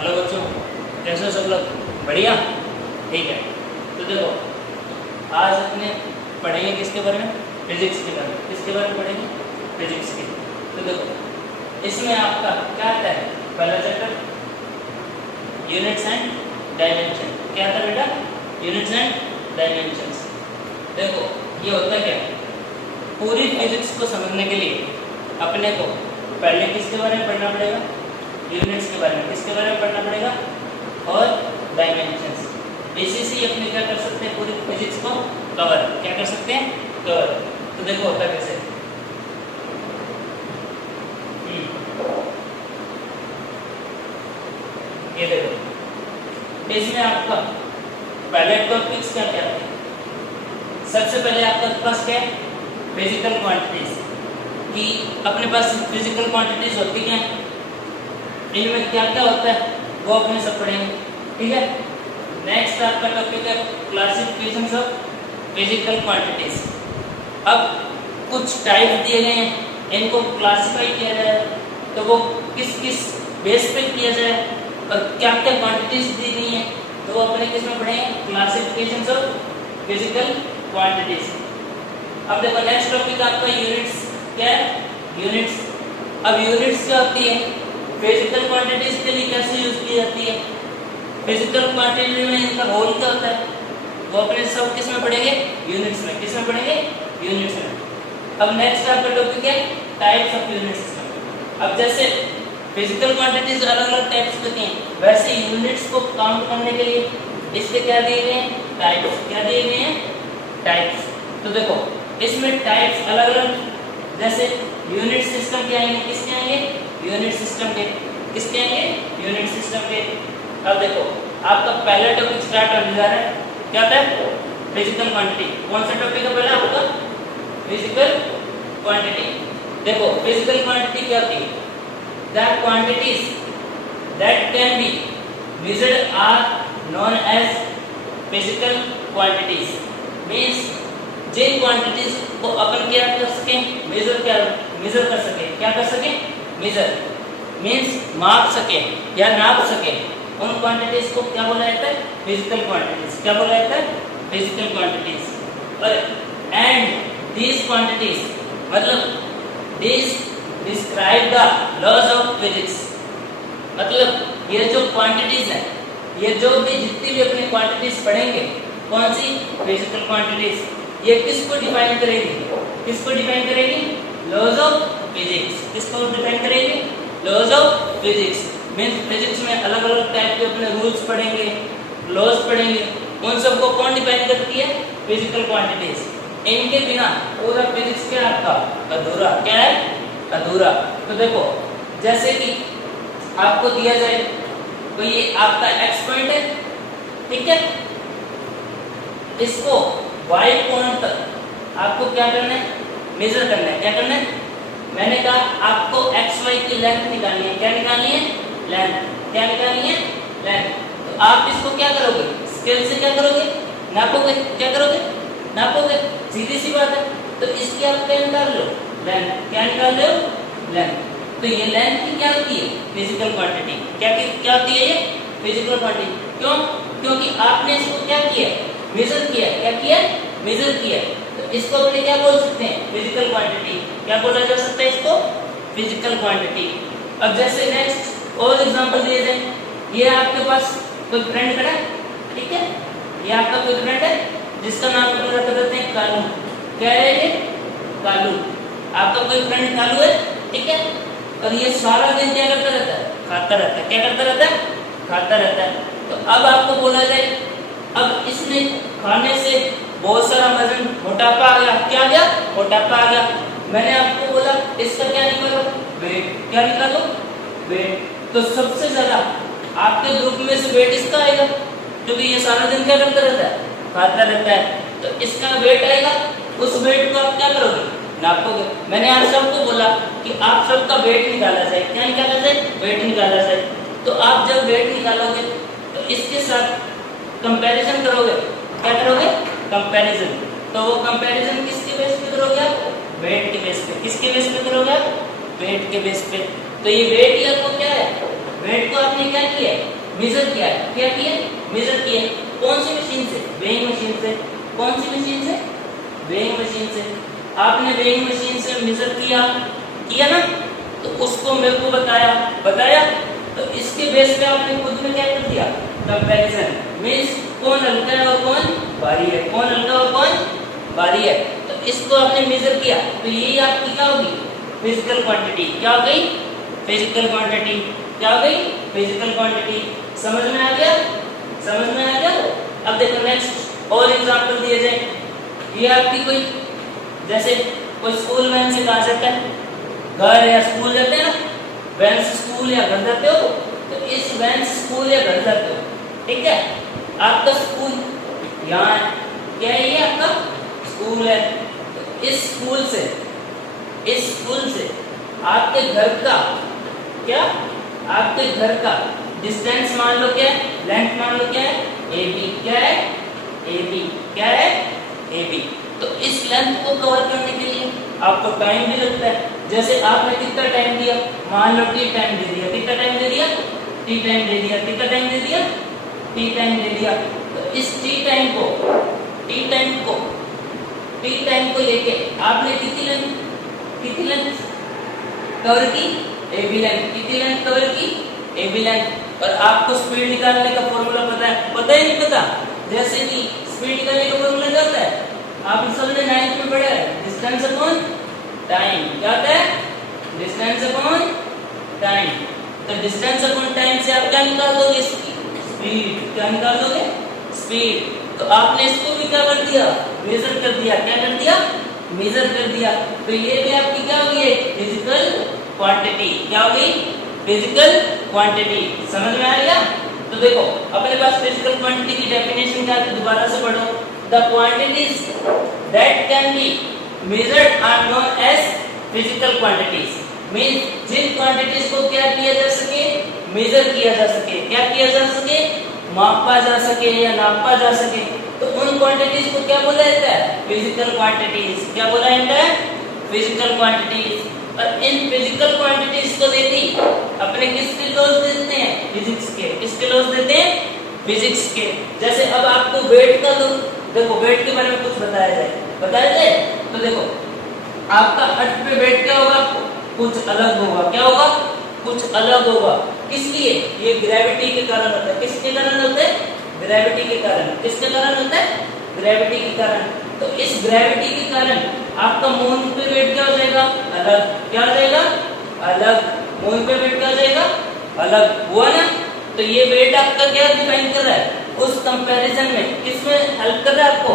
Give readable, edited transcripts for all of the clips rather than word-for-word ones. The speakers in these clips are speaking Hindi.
हेलो बच्चों, कैसे हो सब लोग? बढ़िया, ठीक है। तो देखो, आज अपने पढ़ेंगे किसके बारे में? फिजिक्स के बारे में। किसके बारे में पढ़ेंगे? फिजिक्स के। तो देखो, इसमें आपका क्या आता है? पहला चैप्टर यूनिट्स एंड डायमेंशन। क्या आता है बेटा? Units and dimensions. देखो, ये होता है क्या? पूरी फिजिक्स को समझने के लिए अपने को पहले किसके बारे में पढ़ना पड़ेगा? यूनिट्स के बारे में। किसके बारे में पढ़ना पड़ेगा? और डायमेंशंस। इसी से अपने क्या कर सकते हैं? पूरी फिजिक्स को कवर। क्या कर सकते हैं? कवर। तो देखो होता कैसे, ये देखो, इसमें आपका पहले टॉपिक्स क्या क्या है? सबसे पहले आपका पास क्या है? Physical quantities. कि अपने पास फिजिकल क्वांटिटीज होती हैं, इनमें क्या क्या होता है वो अपने सब पढ़ेंगे, ठीक है। नेक्स्ट आपका टॉपिक है क्लासिफिकेशंस ऑफ फिजिकल क्वांटिटीज। अब कुछ टाइप दिए गए हैं, इनको क्लासिफाई किया जाए तो वो किस किस बेस पे किया जाए और क्या क्या क्वांटिटीज दी गई हैं तो वो अपने किस में पढ़ेंगे? Classifications of physical quantities. अब देखो नेक्स्ट टॉपिक आपका यूनिट्स। क्या है? यूनिट्स। अब यूनिट्स क्या होती है? फिजिकल क्वांटिटीज के लिए कैसे यूज की जाती है? फिजिकल क्वांटिटी में इनका रोल क्या होता है वो अपने सब किस में पढ़ेंगे? यूनिट्स में। किस में पढ़ेंगे? यूनिट्स में। अब नेक्स्ट आपका टॉपिक है टाइप्स ऑफ यूनिट्स। अब जैसे फिजिकल क्वांटिटीज अलग अलग टाइप्स होती हैं, वैसे यूनिट्स को काउंट करने के लिए इसके क्या दिए गए हैं? टाइप्स। क्या दिए गए हैं? टाइप्स। तो देखो, इसमें टाइप्स अलग अलग, जैसे यूनिट सिस्टम के आएंगे। किसके आएंगे? यूनिट सिस्टम के। किसके आएंगे? यूनिट सिस्टम के। अब देखो, आपका पहला टॉपिक स्टार्ट होने जा रहा है। क्या होता है? Physical quantity. कौन सा टॉपिक है पहला आपका? Physical quantity. देखो, फिजिकल क्वांटिटी क्या होती है? That quantities that can be measured are known as physical quantities. Means जिन क्वांटिटीज को अपन क्या कर सके? मेजर कर सके। क्या कर सके? मेजर मींस माप सके या नाप सके, उन क्वांटिटीज को क्या बोला जाता है? Physical quantities. क्या बोला जाता है? Physical quantities. और एंड दीज क्वांटिटीज मतलब these describe the laws of physics. मतलब ये जो क्वांटिटीज है, ये जो भी जितनी भी अपनी क्वांटिटीज पढ़ेंगे, कौन सी? Physical quantities. ये किसको डिफाइन करेगी? किसको डिफाइन करेगी? Laws of physics. किसको डिफाइन करेगी? Laws of physics. Means physics में अलग अलग टाइप के अपने रूल्स पढ़ेंगे, लॉज पढ़ेंगे, उन सबको कौन डिफाइन करती है? Physical quantities. इनके बिना पूरा फिजिक्स क्या आपका? अधूरा। क्या है? अधूरा। तो देखो, जैसे कि आपको दिया जाए तो ये आपका एक्स पॉइंट है, ठीक है। इसको वाई पॉइंट तक आपको क्या करना है? मेजर करना है। क्या करना है? मैंने कहा आपको एक्स वाई की लेंथ निकालनी है। क्या निकालनी है? लेंथ। क्या निकालनी है? लेंथ। तो आप इसको क्या करोगे? स्केल से क्या करोगे? नापोगे। क्या करोगे? नापोगे। सीधी सी बात है। तो इसकी आप क्या निकाल लो? लेंथ। क्या निकाल रहे हो? लेंथ। तो ये लेंथ की क्या होती है? Physical quantity. क्या होती है ये? Physical quantity. क्यों? क्योंकि आपने इसको क्या किया? मेजर किया। क्या किया? मेजर किया। तो इसको अपने क्या बोल सकते हैं? Physical quantity. क्या बोला जा सकता है इसको? Physical quantity. अब जैसे नेक्स्ट और एग्जांपल दिए जाए, ये आपके पास कोई फ्रेंड खड़ा है, ठीक है। ये आपका कोई फ्रेंड है जिसका नाम अपन रख देते हैं कालू। क्या है ये? कालू। आपका कोई फ्रेंड कालू है, ठीक है। और ये सारा दिन क्या करता रहता है? खाता रहता है। क्या करता रहता है? खाता रहता है। तो अब आपको बोला जाए, अब इसने खाने से बहुत सारा वजन, मोटापा आ गया। क्या आ गया? मोटापा आ गया। मैंने आपको बोला इसका क्या निकालो? वेट। क्या निकालो? वेट। तो सबसे ज्यादा आपके ग्रुप में से वेट इसका आएगा, क्योंकि ये सारा दिन क्या करता रहता है? खाता रहता है। तो इसका वेट आएगा। उस वेट को आप क्या करोगे? नापोगे। मैंने आप सबको बोला कि आप सबका वेट निकाला जाए। क्या निकाला जाए? वेट निकाला जाए। तो आप जब वेट निकालोगे तो इसके साथ कंपैरिजन करोगे। क्या करोगे? कंपैरिजन। तो वो कंपैरिजन किसके बेस पे करोगे आप? वेट के बेस पे। किसके बेस पे करोगे आप? वेट के बेस पे। तो ये वेट ही आपको क्या है? वेट को आपने क्या किया है, मेजर किया है। क्या किया, मेजर किया। कौन सी मशीन से, वेइंग मशीन से। कौन सी मशीन से, वेइंग मशीन से। आपने वेइंग मशीन से मेजर किया ना, तो उसको मेरे को बताया, तो इसके बेस पे आपने खुद में क्या कर दिया, कंपैरिजन। मींस कौन हल्का है और कौन भारी है, कौन हल्का और कौन भारी है, तो इसको आपने मेजर किया। तो यही आपकी क्या होगी, फिजिकल क्वांटिटी। क्या हो गई, फिजिकल क्वांटिटी। क्या हो गई, फिजिकल क्वांटिटी। समझ में आ गया, समझ में आ गया। अब देखो नेक्स्ट और एग्जांपल दिए जाए। ये आपकी कोई, जैसे कोई स्कूल वैन से कहाँ जाता है, घर या स्कूल जाते हैं ना, वैन से स्कूल या घर जाते हो, तो इस वैन से स्कूल या घर जाते हो, ठीक है। आपका स्कूल यहाँ है, क्या है, ये आपका स्कूल है। तो इस स्कूल से आपके घर का क्या, आपके घर का डिस्टेंस मान लो क्या है, लेंथ मान लो क्या है, AB। क्या है, AB। क्या है, AB। तो इस लेंथ को कवर करने के लिए आपको टाइम भी लगता है। जैसे आपने कितना टाइम दिया, मान लो T टाइम दे दिया। कितना टाइम दे दिया, T टाइम दे दिया। कितना टाइम दे दिया, T टाइम दे दिया। तो इस T टाइम को लेके आपने कितनी लेंथ कवर की, AB लेंथ। कितनी लेंथ कवर की, AB लेंथ। और आपको स्पीड निकालने का फॉर्मूला पता है, पता ही नहीं पता। जैसे कि स्पीड निकालने का फॉर्मूला क्या होता है, आप सबने 9th में पढ़ा है, डिस्टेंस अपॉन टाइम। क्या होता है, डिस्टेंस अपॉन टाइम। तो डिस्टेंस अपॉन टाइम से आप क्या निकाल दोगे, स्पीड। क्या निकाल दोगे, स्पीड। तो आपने इसको भी क्या कर दिया, मेजर कर दिया। क्या कर दिया, मेजर कर दिया। तो ये भी आपकी क्या होगी, फिजिकल क्वांटिटी। क्या होगी, फिजिकल क्वांटिटी। समझ में आ गया। तो देखो अपने पास फिजिकल क्वांटिटी की डेफिनेशन क्या है, दोबारा से पढ़ो। The quantities that can be measured are known as physical quantities. Means जिन क्वांटिटीज को क्या किया जा सके, मेजर किया जा सके। क्या किया जा सके, मापा जा सके या नापा जा सके, तो उन क्वांटिटीज को क्या बोला जाता है, फिजिकल क्वांटिटीज। क्या बोला जाता है, फिजिकल क्वांटिटीज। और इन फिजिकल क्वांटिटीज को देखी अपने किसके लॉज देते हैं, फिजिक्स के। किसके लॉज देते हैं, फिजिक्स के। जैसे अब आपको वेट का देखो, वेट के बारे में कुछ बताया जाए। तो देखो आपका अर्थ पे वेट क्या होगा, कुछ अलग होगा। क्या होगा, कुछ अलग होगा। किस लिए, ये ग्रेविटी के कारण होता है। किसके कारण होता है, ग्रेविटी के कारण। किसके कारण होता है, ग्रेविटी के कारण। तो इस ग्रेविटी के कारण आपका मून पे वेट क्या हो जाएगा, अलग। क्या हो जाएगा, अलग। मून पे वेट क्या हो जाएगा, अलग। हुआ ना। तो ये वेट आपका क्या डिफाइन कर रहा है, उस कंपैरिजन में। किसमें हेल्प कर रहा है आपको,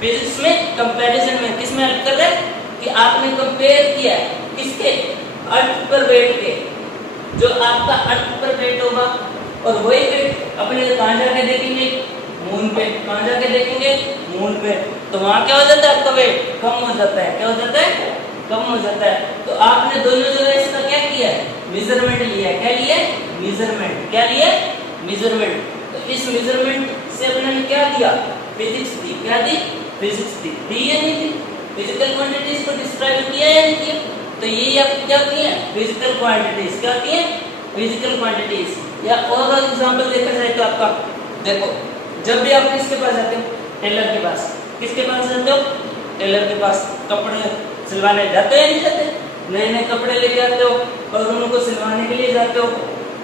फिजिक्स में कंपैरिजन में। किसमें हेल्प कर रहा है कि आपने कंपेयर किया किसके, अर्थ पर वेट के। जो आपका अर्थ पर वेट होगा और वही वेट अपने कहां जाके देखेंगे, मून पे। कहां जाके देखेंगे, मून पे। तो वहां क्या हो जाता है, आपका वेट कम हो जाता है। क्या हो जाता है, कम हो जाता है। तो आपने दोनों जगह इसका क्या किया है, मेजरमेंट लिया है। क्या लिया, मेजरमेंट। क्या लिया, मेजरमेंट। तो इस मेजरमेंट से अपने ने क्या दिया, फिजिक्स दी। क्या दी, फिजिक्स दी या नहीं दी। फिजिकल क्वांटिटीज को डिस्क्राइब किया या नहीं किया। तो ये आप क्या किए, फिजिकल क्वांटिटीज। क्या किए, फिजिकल क्वांटिटीज। या और एग्जांपल देखा जाए तो आपका देखो, जब भी आप किसके पास जाते हो, टेलर के पास। किसके पास जाते हो, टेलर के पास। कपड़े सिलवाने जाते हैं, नहीं जाते, नए नए कपड़े लेके आते हो और उनको सिलवाने के लिए जाते हो।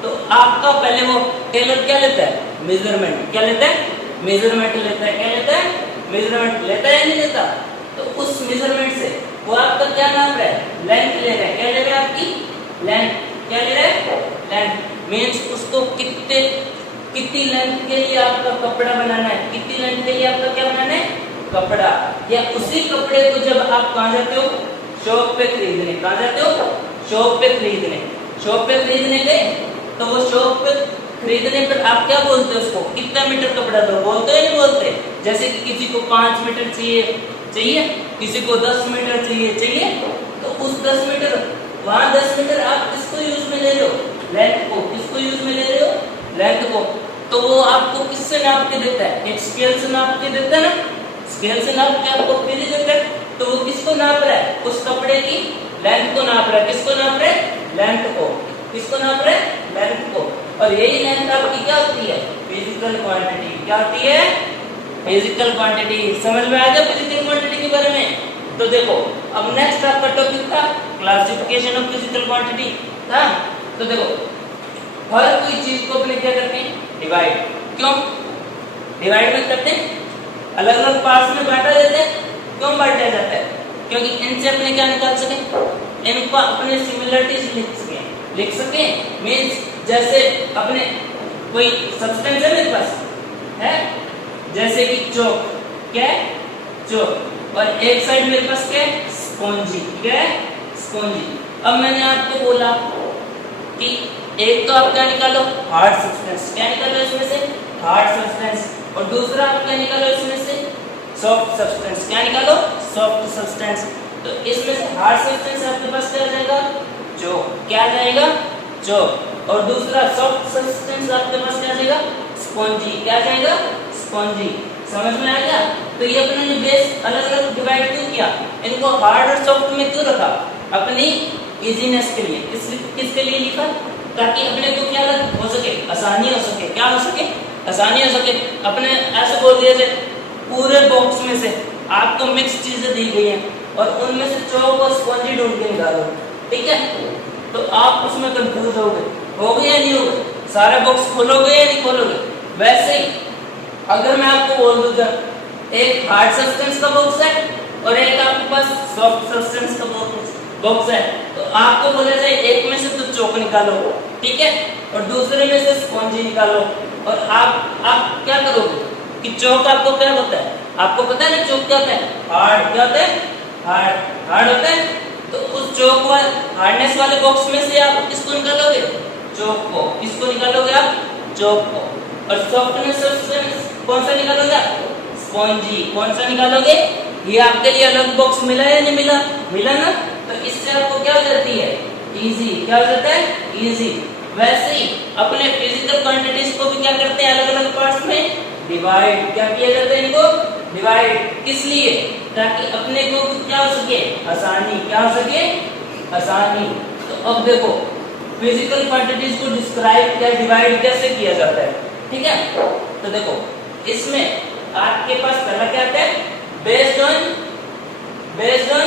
तो आपका पहले वो टेलर क्या लेता है, मेजरमेंट। क्या लेता है, मेजरमेंट लेता है। क्या लेता है, मेजरमेंट लेता है, नहीं लेता। तो उस मेजरमेंट से वो आपका क्या नाप रहा है, लेंथ ले रहा है। क्या ले रहा है, आपकी लेंथ। क्या ले रहा है, लेंथ। मींस उसको कितनी लेंथ के लिए आपका कपड़ा बनाना है, कितनी लेंथ के लिए आपका क्या बनाना है, कपड़ा। या उसी कपड़े को जब आप कहां जाते हो, शॉप पे खरीदने। कहां जाते हो, शॉप पे खरीदने। शॉप पे खरीदने गए तो वो शॉप पे खरीदने पर आप क्या बोलते हो, उसको कितना मीटर कपड़ा दो, बोलते हैं, नहीं बोलते। जैसे कि किसी को 5 मीटर चाहिए, किसी को 10 मीटर चाहिए। तो उस 10 मीटर, वहां 10 मीटर आप किसको यूज में ले रहे हो, लेंथ को। किसको यूज में ले रहे हो, लेंथ को। तो वो आपको किससे नाप के देता है, एक स्केल से नाप के देता है ना। स्केल से नाप के आपको फिर देता है। तो वो किसको नाप रहा है, उस कपड़े की लेंथ को नाप रहा है। किसको नाप रहा है, लेंथ को। किसको नाप रहा है, लेंथ को। और यही लेंथ आपकी क्या होती है, फिजिकल क्वांटिटी। क्या होती है, फिजिकल क्वांटिटी। समझ में आ गया फिजिकल क्वांटिटी के बारे में। तो देखो अब नेक्स्ट आपका टॉपिक था क्लासिफिकेशन ऑफ फिजिकल क्वांटिटी था। तो देखो हर कोई चीज को अपने क्या करते हैं, डिवाइड। क्यों डिवाइड में करते हैं, अलग अलग पार्ट्स में बांटा देते हैं। क्यों बांटा जाता है, क्योंकि इनसे अपने क्या निकाल सके, इनको अपने सिमिलरिटीज लिख सके। मींस जैसे अपने कोई सब्सटेंस है मेरे पास है, जैसे कि चौक, क्या है चौक, और एक साइड मेरे पास क्या है, स्पॉन्जी। क्या है, स्पॉन्जी। अब मैंने आपको बोला कि एक तो आप क्या निकालो, हार्ड सब्सटेंस। क्या निकालो इसमें से, हार्ड सब्सटेंस। और दूसरा आप क्या निकालो इसमें से, सॉफ्ट सब्सटेंस। क्या निकालो, सॉफ्ट सब्सटेंस। तो इसमें से हार्ड सब्सटेंस आपके पास क्या आ जाएगा, चौक। क्या आ जाएगा, चौक। और दूसरा सॉफ्ट सब्सटेंस आपके पास क्या आ जाएगा, स्पॉन्जी। क्या आ जाएगा, स्पॉन्जी। समझ में आ गया। तो ये अपने ने बेस अलग अलग डिवाइड क्यों किया, इनको हार्ड और सॉफ्ट में क्यों रखा, अपनी इजीनेस के लिए। किसके लिए लिखा, ताकि अपने को क्या हो सके, आसानी हो सके। क्या हो सके, आसानी हो सके। अपने ऐसे बोल दिए थे पूरे बॉक्स में से आपको मिक्स चीजें दी गई हैं और उनमें से चौक और स्पॉन्जी ढूंढ के निकालो, ठीक है। तो आप उसमें कंफ्यूज होगे या नहीं होगे, सारे बॉक्स खोलोगे या नहीं खोलोगे। वैसे ही अगर मैं आपको बोल दूं एक हार्ड सब्सटेंस का बॉक्स है और एक आपके पास सॉफ्ट सब्सटेंस का बॉक्स है, तो आपको बोला जाए एक में से तो चौक निकालो, ठीक है, और दूसरे में से स्पॉन्जी निकालो। और आप क्या करोगे कि चौक आपको क्या होता है, आपको पता है ना चौक क्या होता है, हार्ड। क्या होता है, हार्ड होता है। तो उस चौक वाले हार्डनेस वाले बॉक्स में से आप किसको निकालोगे, चौक को। किसको निकालोगे आप, चौक को। और सॉफ्टनेस सब्सटेंस कौन सा निकालोगे आप, स्पॉन्जी। कौन सा निकालोगे, ये आपके लिए अलग बॉक्स मिला या नहीं मिला, मिला ना। तो इससे आपको क्या हो जाती है, इजी। क्या हो जाता है, इजी। वैसे ही अपने फिजिकल क्वांटिटीज को भी क्या करते हैं, अलग अलग पार्ट्स में डिवाइड। क्या किया जाता है, इनको डिवाइड। किस लिए, ताकि अपने को क्या हो सके, आसानी। क्या हो सके, आसानी। तो अब देखो फिजिकल क्वांटिटीज को डिस्क्राइब या डिवाइड कैसे किया जाता है, ठीक है। तो देखो इसमें आपके पास पहला क्या आता है, based on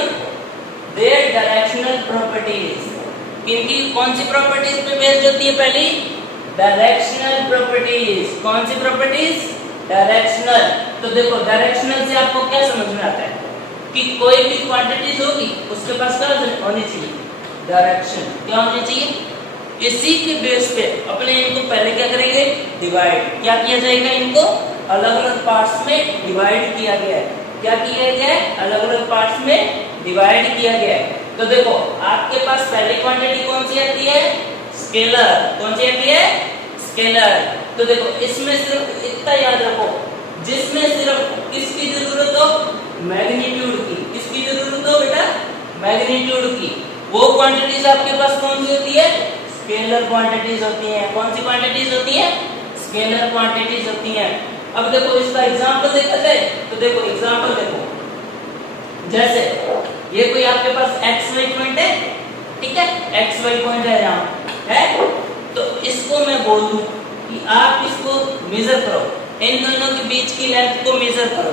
there directional properties. किनकी कौन सी प्रॉपर्टीज पे बेस्ड होती है, पहली डायरेक्शनल प्रॉपर्टीज। कौन सी प्रॉपर्टीज, डायरेक्शनल। तो देखो डायरेक्शनल से आपको क्या समझ में आता है कि कोई भी क्वांटिटीज होगी उसके पास क्या होनी चाहिए, डायरेक्शन। क्या होनी चाहिए। इसी के बेस पे अपने इनको पहले क्या करेंगे, डिवाइड। क्या किया जाएगा, इनको अलग अलग पार्ट्स में डिवाइड किया गया है। क्या किया गया है, अलग अलग पार्ट्स में डिवाइड किया गया है। तो देखो आपके पास पहली क्वांटिटी कौन सी आती है, स्केलर। कौन सी आती है, स्केलर। तो देखो इसमें सिर्फ इतना याद रखो, जिसमें सिर्फ किसकी जरूरत हो, मैग्नीट्यूड की। किसकी जरूरत हो बेटा, मैग्नीट्यूड की। वो क्वांटिटीज आपके पास कौन सी होती है, स्केलर क्वांटिटीज होती हैं। कौन सी क्वांटिटीज होती हैं, स्केलर क्वांटिटीज होती हैं। अब देखो इसका एग्जांपल देखा जाए, तो देखो एग्जांपल देखो, जैसे ये कोई आपके पास XY पॉइंट है, ठीक है, XY पॉइंट है यहाँ है। तो इसको मैं बोल दूं कि आप इसको मेजर करो, इन दोनों के बीच की लेंथ को मेजर करो।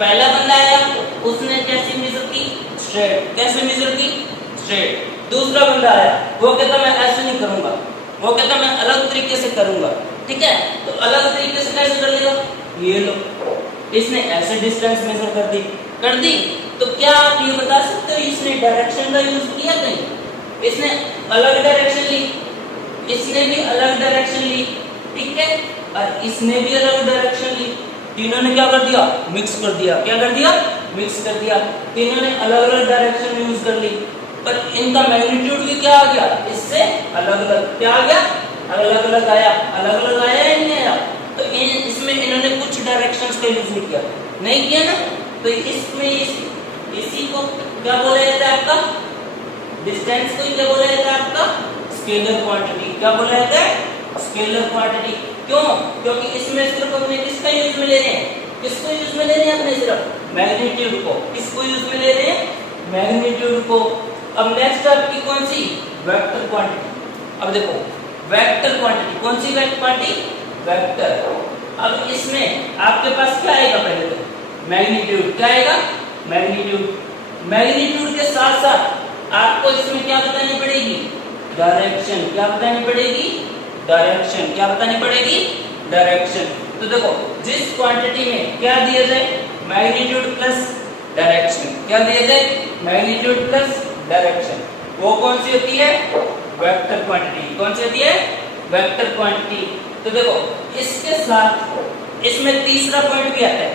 पहला बंदा आया, उसने कैसे मेजर की, स्ट्रेट। कैसे मेजर की, स्ट्रेट। दूसरा बंदा आया, वो कहता मैं ऐसे नहीं करूंगा, वो कहता मैं अलग तरीके से करूंगा, ठीक है। तो अलग तरीके से कैसे कर लेगा, ये लो, इसने ऐसे डिस्टेंस मेजर कर दी। तो क्या आप ये बता सकते हो इसने डायरेक्शन का यूज किया कहीं, इसने अलग डायरेक्शन ली, इसने भी अलग डायरेक्शन ली, ठीक है, और इसने भी अलग डायरेक्शन ली। तीनों ने क्या कर दिया, मिक्स कर दिया। क्या कर दिया, मिक्स कर दिया। तीनों ने अलग अलग डायरेक्शन यूज कर ली, पर इनका मैग्नीट्यूड भी क्या आ गया, इससे अलग अलग। क्या आ गया, अलग अलग आया। अलग अलग आया या नहीं आया। तो इसमें इन्होंने कुछ डायरेक्शंस का यूज नहीं किया ना। तो इसमें इसी को क्या बोला जाता है, आपका डिस्टेंस को क्या बोला जाता है, आपका स्केलर क्वांटिटी। क्या बोला जाता है, स्केलर क्वांटिटी। क्यों, क्योंकि इसमें सिर्फ अपने किसका यूज में ले रहे हैं, किसको यूज में ले रहे हैं, अपने सिर्फ मैग्नीट्यूड को। किसको यूज में ले रहे हैं, मैग्नीट्यूड को। अब नेक्स्ट आपकी कौन सी, वेक्टर क्वांटिटी। अब देखो वेक्टर क्वांटिटी। कौन सी वेक्टर क्वांटिटी? वेक्टर। अब इसमें आपके पास क्या आएगा? पहले तो मैग्नीट्यूड। क्या आएगा? मैग्नीट्यूड। मैग्नीट्यूड के साथ साथ आपको इसमें क्या बतानी पड़ेगी? डायरेक्शन। क्या बतानी पड़ेगी? डायरेक्शन। क्या बतानी पड़ेगी? डायरेक्शन। तो देखो जिस क्वांटिटी में क्या दिया जाए? Magnitude plus direction. क्या दिया जाए? Magnitude plus direction. वो कौन सी होती है? Vector quantity. कौन सी होती है? Vector quantity. तो देखो इसके साथ इसमें तीसरा पॉइंट भी आता है,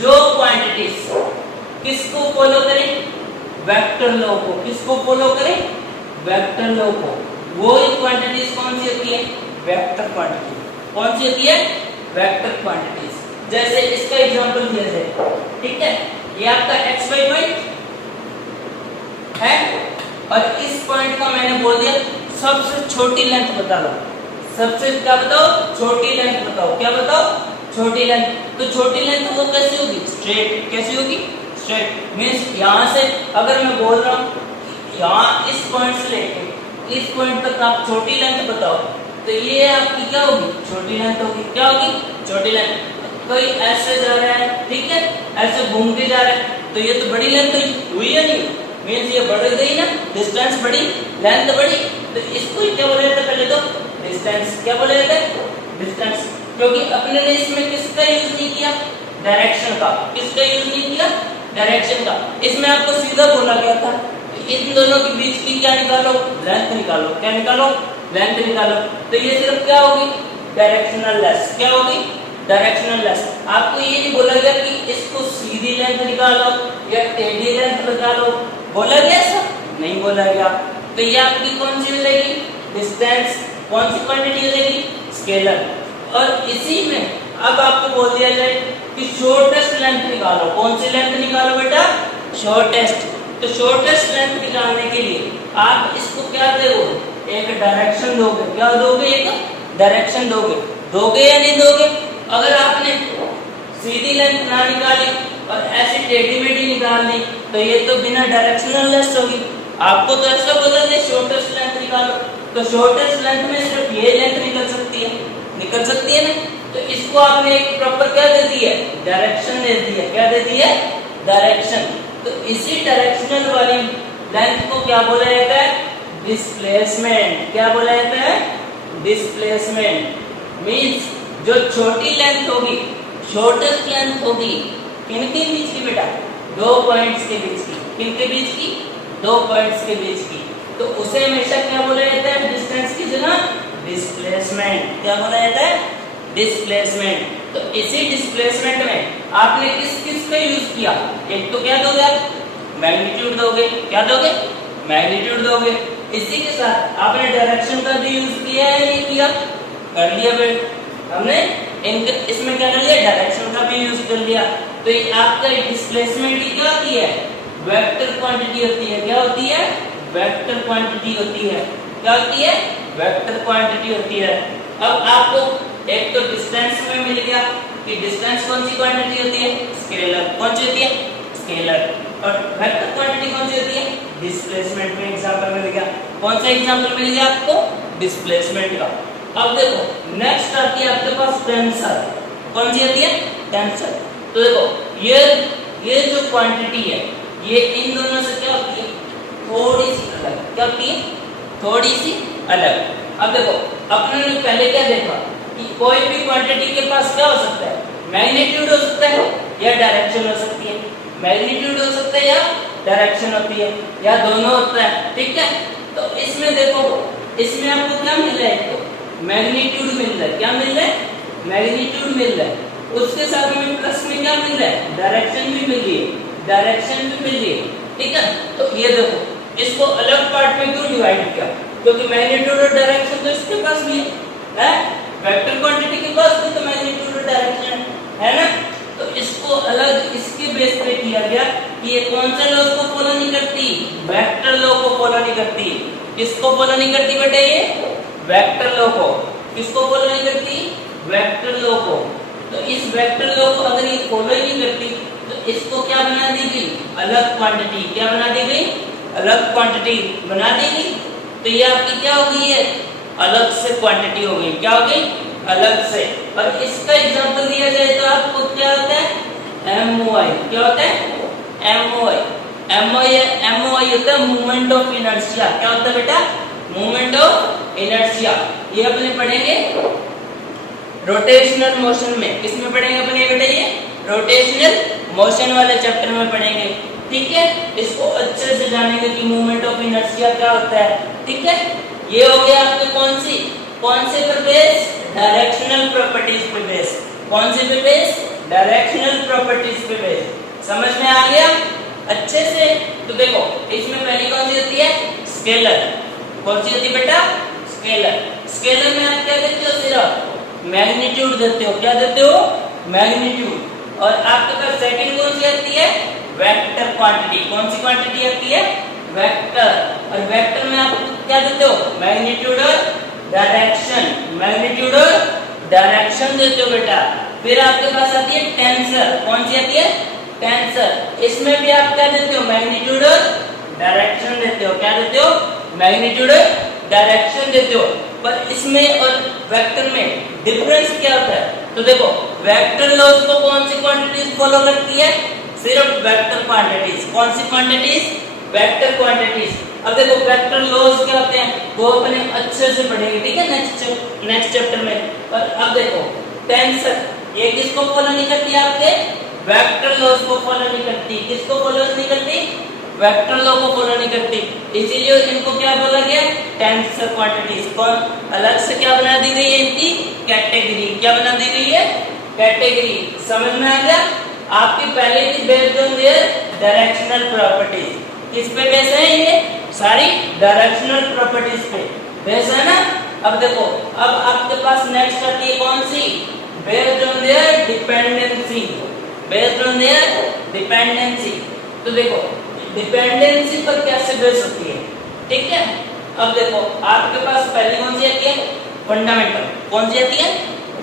जो क्वांटिटीज किसको फॉलो करें? वेक्टर लॉ को। किसको फॉलो करें? वेक्टर लॉ को। वो क्वांटिटीज कौन सी होती है? Vector quantity. कौन सी होती है? Vector quantities. जैसे इसका एग्जांपल दिया जाए, ठीक है, ये आपका एक्स वाई पॉइंट है और इस पॉइंट का मैंने बोल दिया सबसे छोटी लेंथ बता दो। सबसे क्या बताओ? छोटी लेंथ बताओ। क्या बताओ? छोटी लेंथ। तो छोटी लेंथ वो कैसी होगी? स्ट्रेट। कैसी होगी? स्ट्रेट। मींस यहां से अगर मैं बोल रहा हूं यहां इस पॉइंट से लेके इस पॉइंट तक आप छोटी लेंथ बताओ, तो ये आपकी क्या होगी? छोटी लेंथ होगी। क्या होगी? छोटी लेंथ। कोई ऐसे जा रहा है, ठीक है, ऐसे घूम के जा रहा है, तो ये तो बड़ी लेंथ हुई या नहीं? मींस ये बढ़ गई ना, डिस्टेंस बढ़ी, लेंथ बढ़ी। तो इसको क्या बोला जाता है? पहले तो डिस्टेंस। क्या बोला जाता है? डिस्टेंस। क्योंकि अपने ने इसमें किसका यूज नहीं किया? डायरेक्शन का। किसका यूज नहीं किया? डायरेक्शन का। इसमें आपको सीधा बोला गया था इन दोनों के बीच की क्या निकालो? लेंथ निकालो। क्या निकालो? लेंथ निकालो। तो ये सिर्फ क्या होगी? Directional less. क्या होगी? Directional less. आपको ये नहीं बोला गया कि इसको सीधी लेंथ निकालो या टेढ़ी लेंथ निकालो। बोला गया ऐसा? नहीं बोला गया। तो ये आपकी कौन सी हो जाएगी? डिस्टेंस। कौन सी क्वांटिटी हो जाएगी? स्केलर। और इसी में अब आपको बोल दिया जाए कि शॉर्टेस्ट लेंथ निकालो। कौन सी लेंथ निकालो बेटा? शॉर्टेस्ट। तो शॉर्टेस्ट लेंथ निकालने के लिए आप इसको क्या दोगे? एक डायरेक्शन दोगे। क्या दोगे? एक डायरेक्शन दोगे। दोगे या नहीं दोगे? अगर आपने सीधी लेंथ ना निकाली और ऐसी टेढ़ी मेढ़ी निकाल ली तो ये तो बिना डायरेक्शनल लेस होगी। आपको तो ऐसा बोला जाए शॉर्टेस्ट लेंथ निकालो, तो शॉर्टेस्ट लेंथ में सिर्फ ये लेंथ निकल सकती है। निकल सकती है ना? तो इसको आपने एक प्रॉपर क्या दे दी है? डायरेक्शन दे दी है। क्या दे दी है? डायरेक्शन। तो इसी डायरेक्शनल वाली लेंथ को क्या बोला जाता है? डिस्प्लेसमेंट। क्या बोला जाता है? डिस्प्लेसमेंट। मींस जो छोटी लेंथ होगी, शॉर्टेस्ट लेंथ होगी, किनके बीच की बेटा? दो पॉइंट्स के बीच की। किनके बीच की? दो पॉइंट्स के बीच की। तो उसे हमेशा क्या बोला जाता है? डिस्टेंस की जगह डिस्प्लेसमेंट। क्या बोला जाता है? डिस्प्लेसमेंट। तो इसी डिस्प्लेसमेंट में आपने किस किस का यूज किया? एक तो क्या दोगे आप? मैग्नीट्यूड दोगे। क्या दोगे? मैग्नीट्यूड दोगे। इसी के साथ आपने डायरेक्शन का भी यूज किया है नहीं किया? कर लिया बेटा हमने। इसमें क्या कर लिया? डायरेक्शन का भी यूज कर लिया। तो ये आपका डिस्प्लेसमेंट ही क्या होती है? वेक्टर क्वांटिटी होती है। क्या होती है? वेक्टर क्वांटिटी होती है। क्या होती है? वेक्टर क्वांटिटी होती है। अब आपको एक तो डिस्टेंस में मिल गया कि डिस्टेंस कौन सी क्वांटिटी होती है? स्केलर। कौन सी होती है? स्केलर। और वेक्टर क्वांटिटी कौन सी होती है? डिस्प्लेसमेंट में एग्जांपल मिल गया। कौन सा एग्जांपल मिल गया आपको? डिस्प्लेसमेंट का। अब देखो नेक्स्ट आती है आपके पास टेंसर। कौन सी आती है? टेंसर। तो देखो ये जो क्वांटिटी है ये इन दोनों से क्या होती है? थोड़ी सी अलग। क्या होती है? थोड़ी सी अलग। अब देखो अपने ने पहले क्या देखा कि कोई भी क्वांटिटी के पास क्या हो सकता है? मैग्नीट्यूड हो सकता है या डायरेक्शन हो सकती है। मैग्नीट्यूड हो सकता है या डायरेक्शन होती है या दोनों होता है। ठीक है, तो इसमें देखो इसमें आपको क्या मिल रहा है? मैग्नीट्यूड मिल रहा है। क्या मिल रहा है? मैग्नीट्यूड मिल रहा है। उसके साथ में प्लस में क्या मिल रहा है? डायरेक्शन भी मिल रही है। डायरेक्शन भी मिल रही है। ठीक है, तो ये देखो इसको अलग पार्ट में क्यों डिवाइड किया? क्योंकि मैग्नीट्यूड और डायरेक्शन तो इसके पास भी है। वेक्टर क्वांटिटी के पास भी तो मैग्नीट्यूड और डायरेक्शन है ना? तो इसको अलग इसके बेस पे किया गया कि ये कौन सा लॉ को फॉलो नहीं करती? वेक्टर लॉ को फॉलो नहीं करती। किसको फॉलो नहीं करती बेटा? ये वेक्टर लॉ को। किसको फॉलो नहीं करती? वेक्टर लॉ को। तो इस वेक्टर लॉ को अगर ये फॉलो ही नहीं करती तो इसको क्या बना दी गई? अलग क्वांटिटी। क्या बना दी गई? अलग क्वांटिटी बना दी गई। तो ये आपकी क्या हो गई है? अलग से क्वांटिटी हो गई, क्या हो गई, अलग से। और इसका एग्जांपल दिया जाए तो आपको क्या होता है, एमओआई, क्या होता है, एमओआई। एमओआई होता है मूवमेंट ऑफ इनर्शिया, क्या होता है बेटा, मूवमेंट ऑफ इनर्शिया। ये अपने पढ़ेंगे रोटेशनल मोशन में, किसमें पढ़ेंगे अपने बेटा, ये रोटेशनल मोशन वाले चैप्टर में पढ़ेंगे, ठीक है। इसको अच्छे से जानेंगे कि मूवमेंट ऑफ इनर्शिया क्या होता है, ठीक है। ये हो गया आपके कौन से पे बेस, डायरेक्शनल प्रॉपर्टीज पे बेस, कौन से पे बेस, डायरेक्शनल प्रॉपर्टीज पे बेस। समझ में आ गया अच्छे से। तो देखो इसमें पहली कौन सी होती है, स्केलर, कौन सी होती है बेटा, स्केलर। स्केलर में आप क्या देते हो, सिर्फ मैग्नीट्यूड देते हो, क्या देते हो, मैग्नीट्यूड। और आपके पास सेकंड कौन सी आती है, वेक्टर क्वांटिटी, कौन सी क्वांटिटी आती है, वेक्टर। और वेक्टर में आप क्या देते हो, मैग्नीट्यूड और डायरेक्शन, मैग्नीट्यूड और डायरेक्शन देते हो बेटा। फिर आपके पास आती है टेंसर, कौन सी आती है, टेंसर। इसमें भी आप क्या देते हो, मैग्नीट्यूड और डायरेक्शन देते हो, क्या देते हो, मैग्नीट्यूड और डायरेक्शन देते हो। पर इसमें और वेक्टर में डिफरेंस क्या होता है, तो देखो वेक्टर लॉज को कौन सी क्वांटिटीज फॉलो करती है, सिर्फ वेक्टर क्वांटिटीज, कौन सी क्वांटिटीज, वेक्टर क्वांटिटीज। अब देखो वेक्टर लॉज क्या होते हैं, वो अपने अच्छे से पढ़ेंगे, ठीक है, नेक्स्ट चैप्टर में। और अब देखो टेंसर, ये किसको फॉलो नहीं करती, आपके वेक्टर लॉज को फॉलो नहीं करती, किसको फॉलो नहीं करती, वेक्टर लॉ को फॉलो नहीं करती। इसीलिए इनको क्या बोला गया, टेंसर क्वांटिटीज। कौन अलग से क्या बना दी गई है, इनकी कैटेगरी, क्या बना दी गई है, कैटेगरी। समझ में आ गया। आपकी पहले थी based on there directional properties, किस पे बेस है, ये सारी डायरेक्शनल प्रॉपर्टीज पे बेस है ना। अब देखो अब आपके पास नेक्स्ट आती है कौन सी, based on their dependency, based on their dependency. तो देखो डिपेंडेंसी पर कैसे बेस होती है, ठीक है। अब देखो आपके पास पहली कौन सी आती है, फंडामेंटल, कौन सी आती है,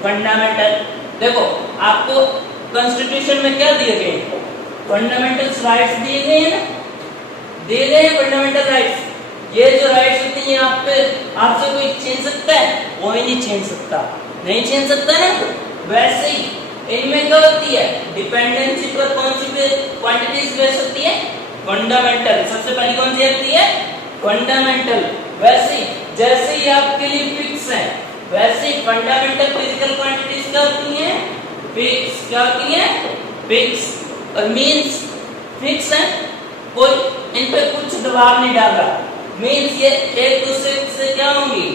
फंडामेंटल। देखो आपको कॉन्स्टिट्यूशन में क्या दिए गए, फंडामेंटल राइट्स दिए गए हैं ना, दिए गए हैं फंडामेंटल राइट्स। ये जो राइट्स होती हैं आप पे, आपसे कोई छीन सकता है, कोई नहीं छीन सकता, नहीं छीन सकता ना। वैसे ही इनमें क्या होती है, डिपेंडेंसी पर कौन सी क्वांटिटीज बेस होती है, फंडामेंटल। सबसे पहली कौन सी आती है, फंडामेंटल। वैसे जैसे ही आपके लिए फिक्स है, वैसे ही फंडामेंटल फिजिकल क्वांटिटीज क्या होती हैं, फिक्स, क्या होती हैं, फिक्स। और मींस फिक्स है, कोई इन पे कुछ दबाव नहीं डाला, मींस ये एक दूसरे से क्या होंगी,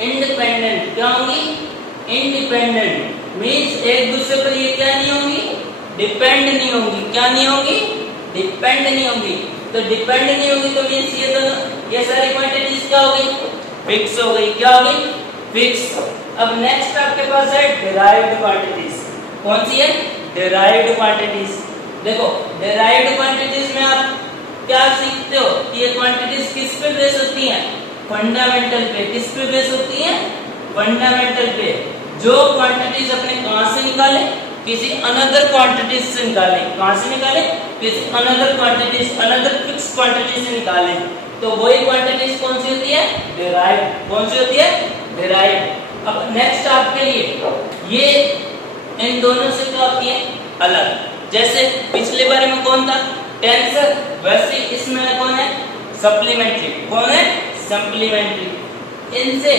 इंडिपेंडेंट, क्या होंगी, इंडिपेंडेंट। मींस एक दूसरे पर ये क्या नहीं होंगी, डिपेंड नहीं होंगी, क्या नहीं होंगी, डिपेंड नहीं होंगी। तो डिपेंड नहीं होगी तो मींस ये दोनों, ये सारी क्वांटिटीज क्या हो गई, फिक्स हो गई, क्या हो गई, फिक्स। अब नेक्स्ट आपके पास है डिराइव्ड क्वांटिटीज, कौन सी है, डिराइव्ड क्वांटिटीज। देखो डिराइव्ड क्वांटिटीज में आप क्या सीखते हो कि ये क्वांटिटीज किस पे बेस होती हैं, फंडामेंटल पे। किस पे बेस होती हैं, फंडामेंटल पे। जो क्वांटिटीज अपने कहां से निकाले, किसी अनदर क्वांटिटीज से निकाले, कहां से निकाले, किसी another quantities, another fix quantity से निकाले, तो वही क्वांटिटीज कौन सी होती है, डिराइव्ड। कौन सी होती है, डिराइव्ड। अब नेक्स्ट आपके लिए ये इन दोनों से क्या होती है, अलग। जैसे पिछले बारे में कौन था, टेंसर, वैसे इसमें कौन है, सप्लीमेंट्री। कौन है, सप्लीमेंट्री। इनसे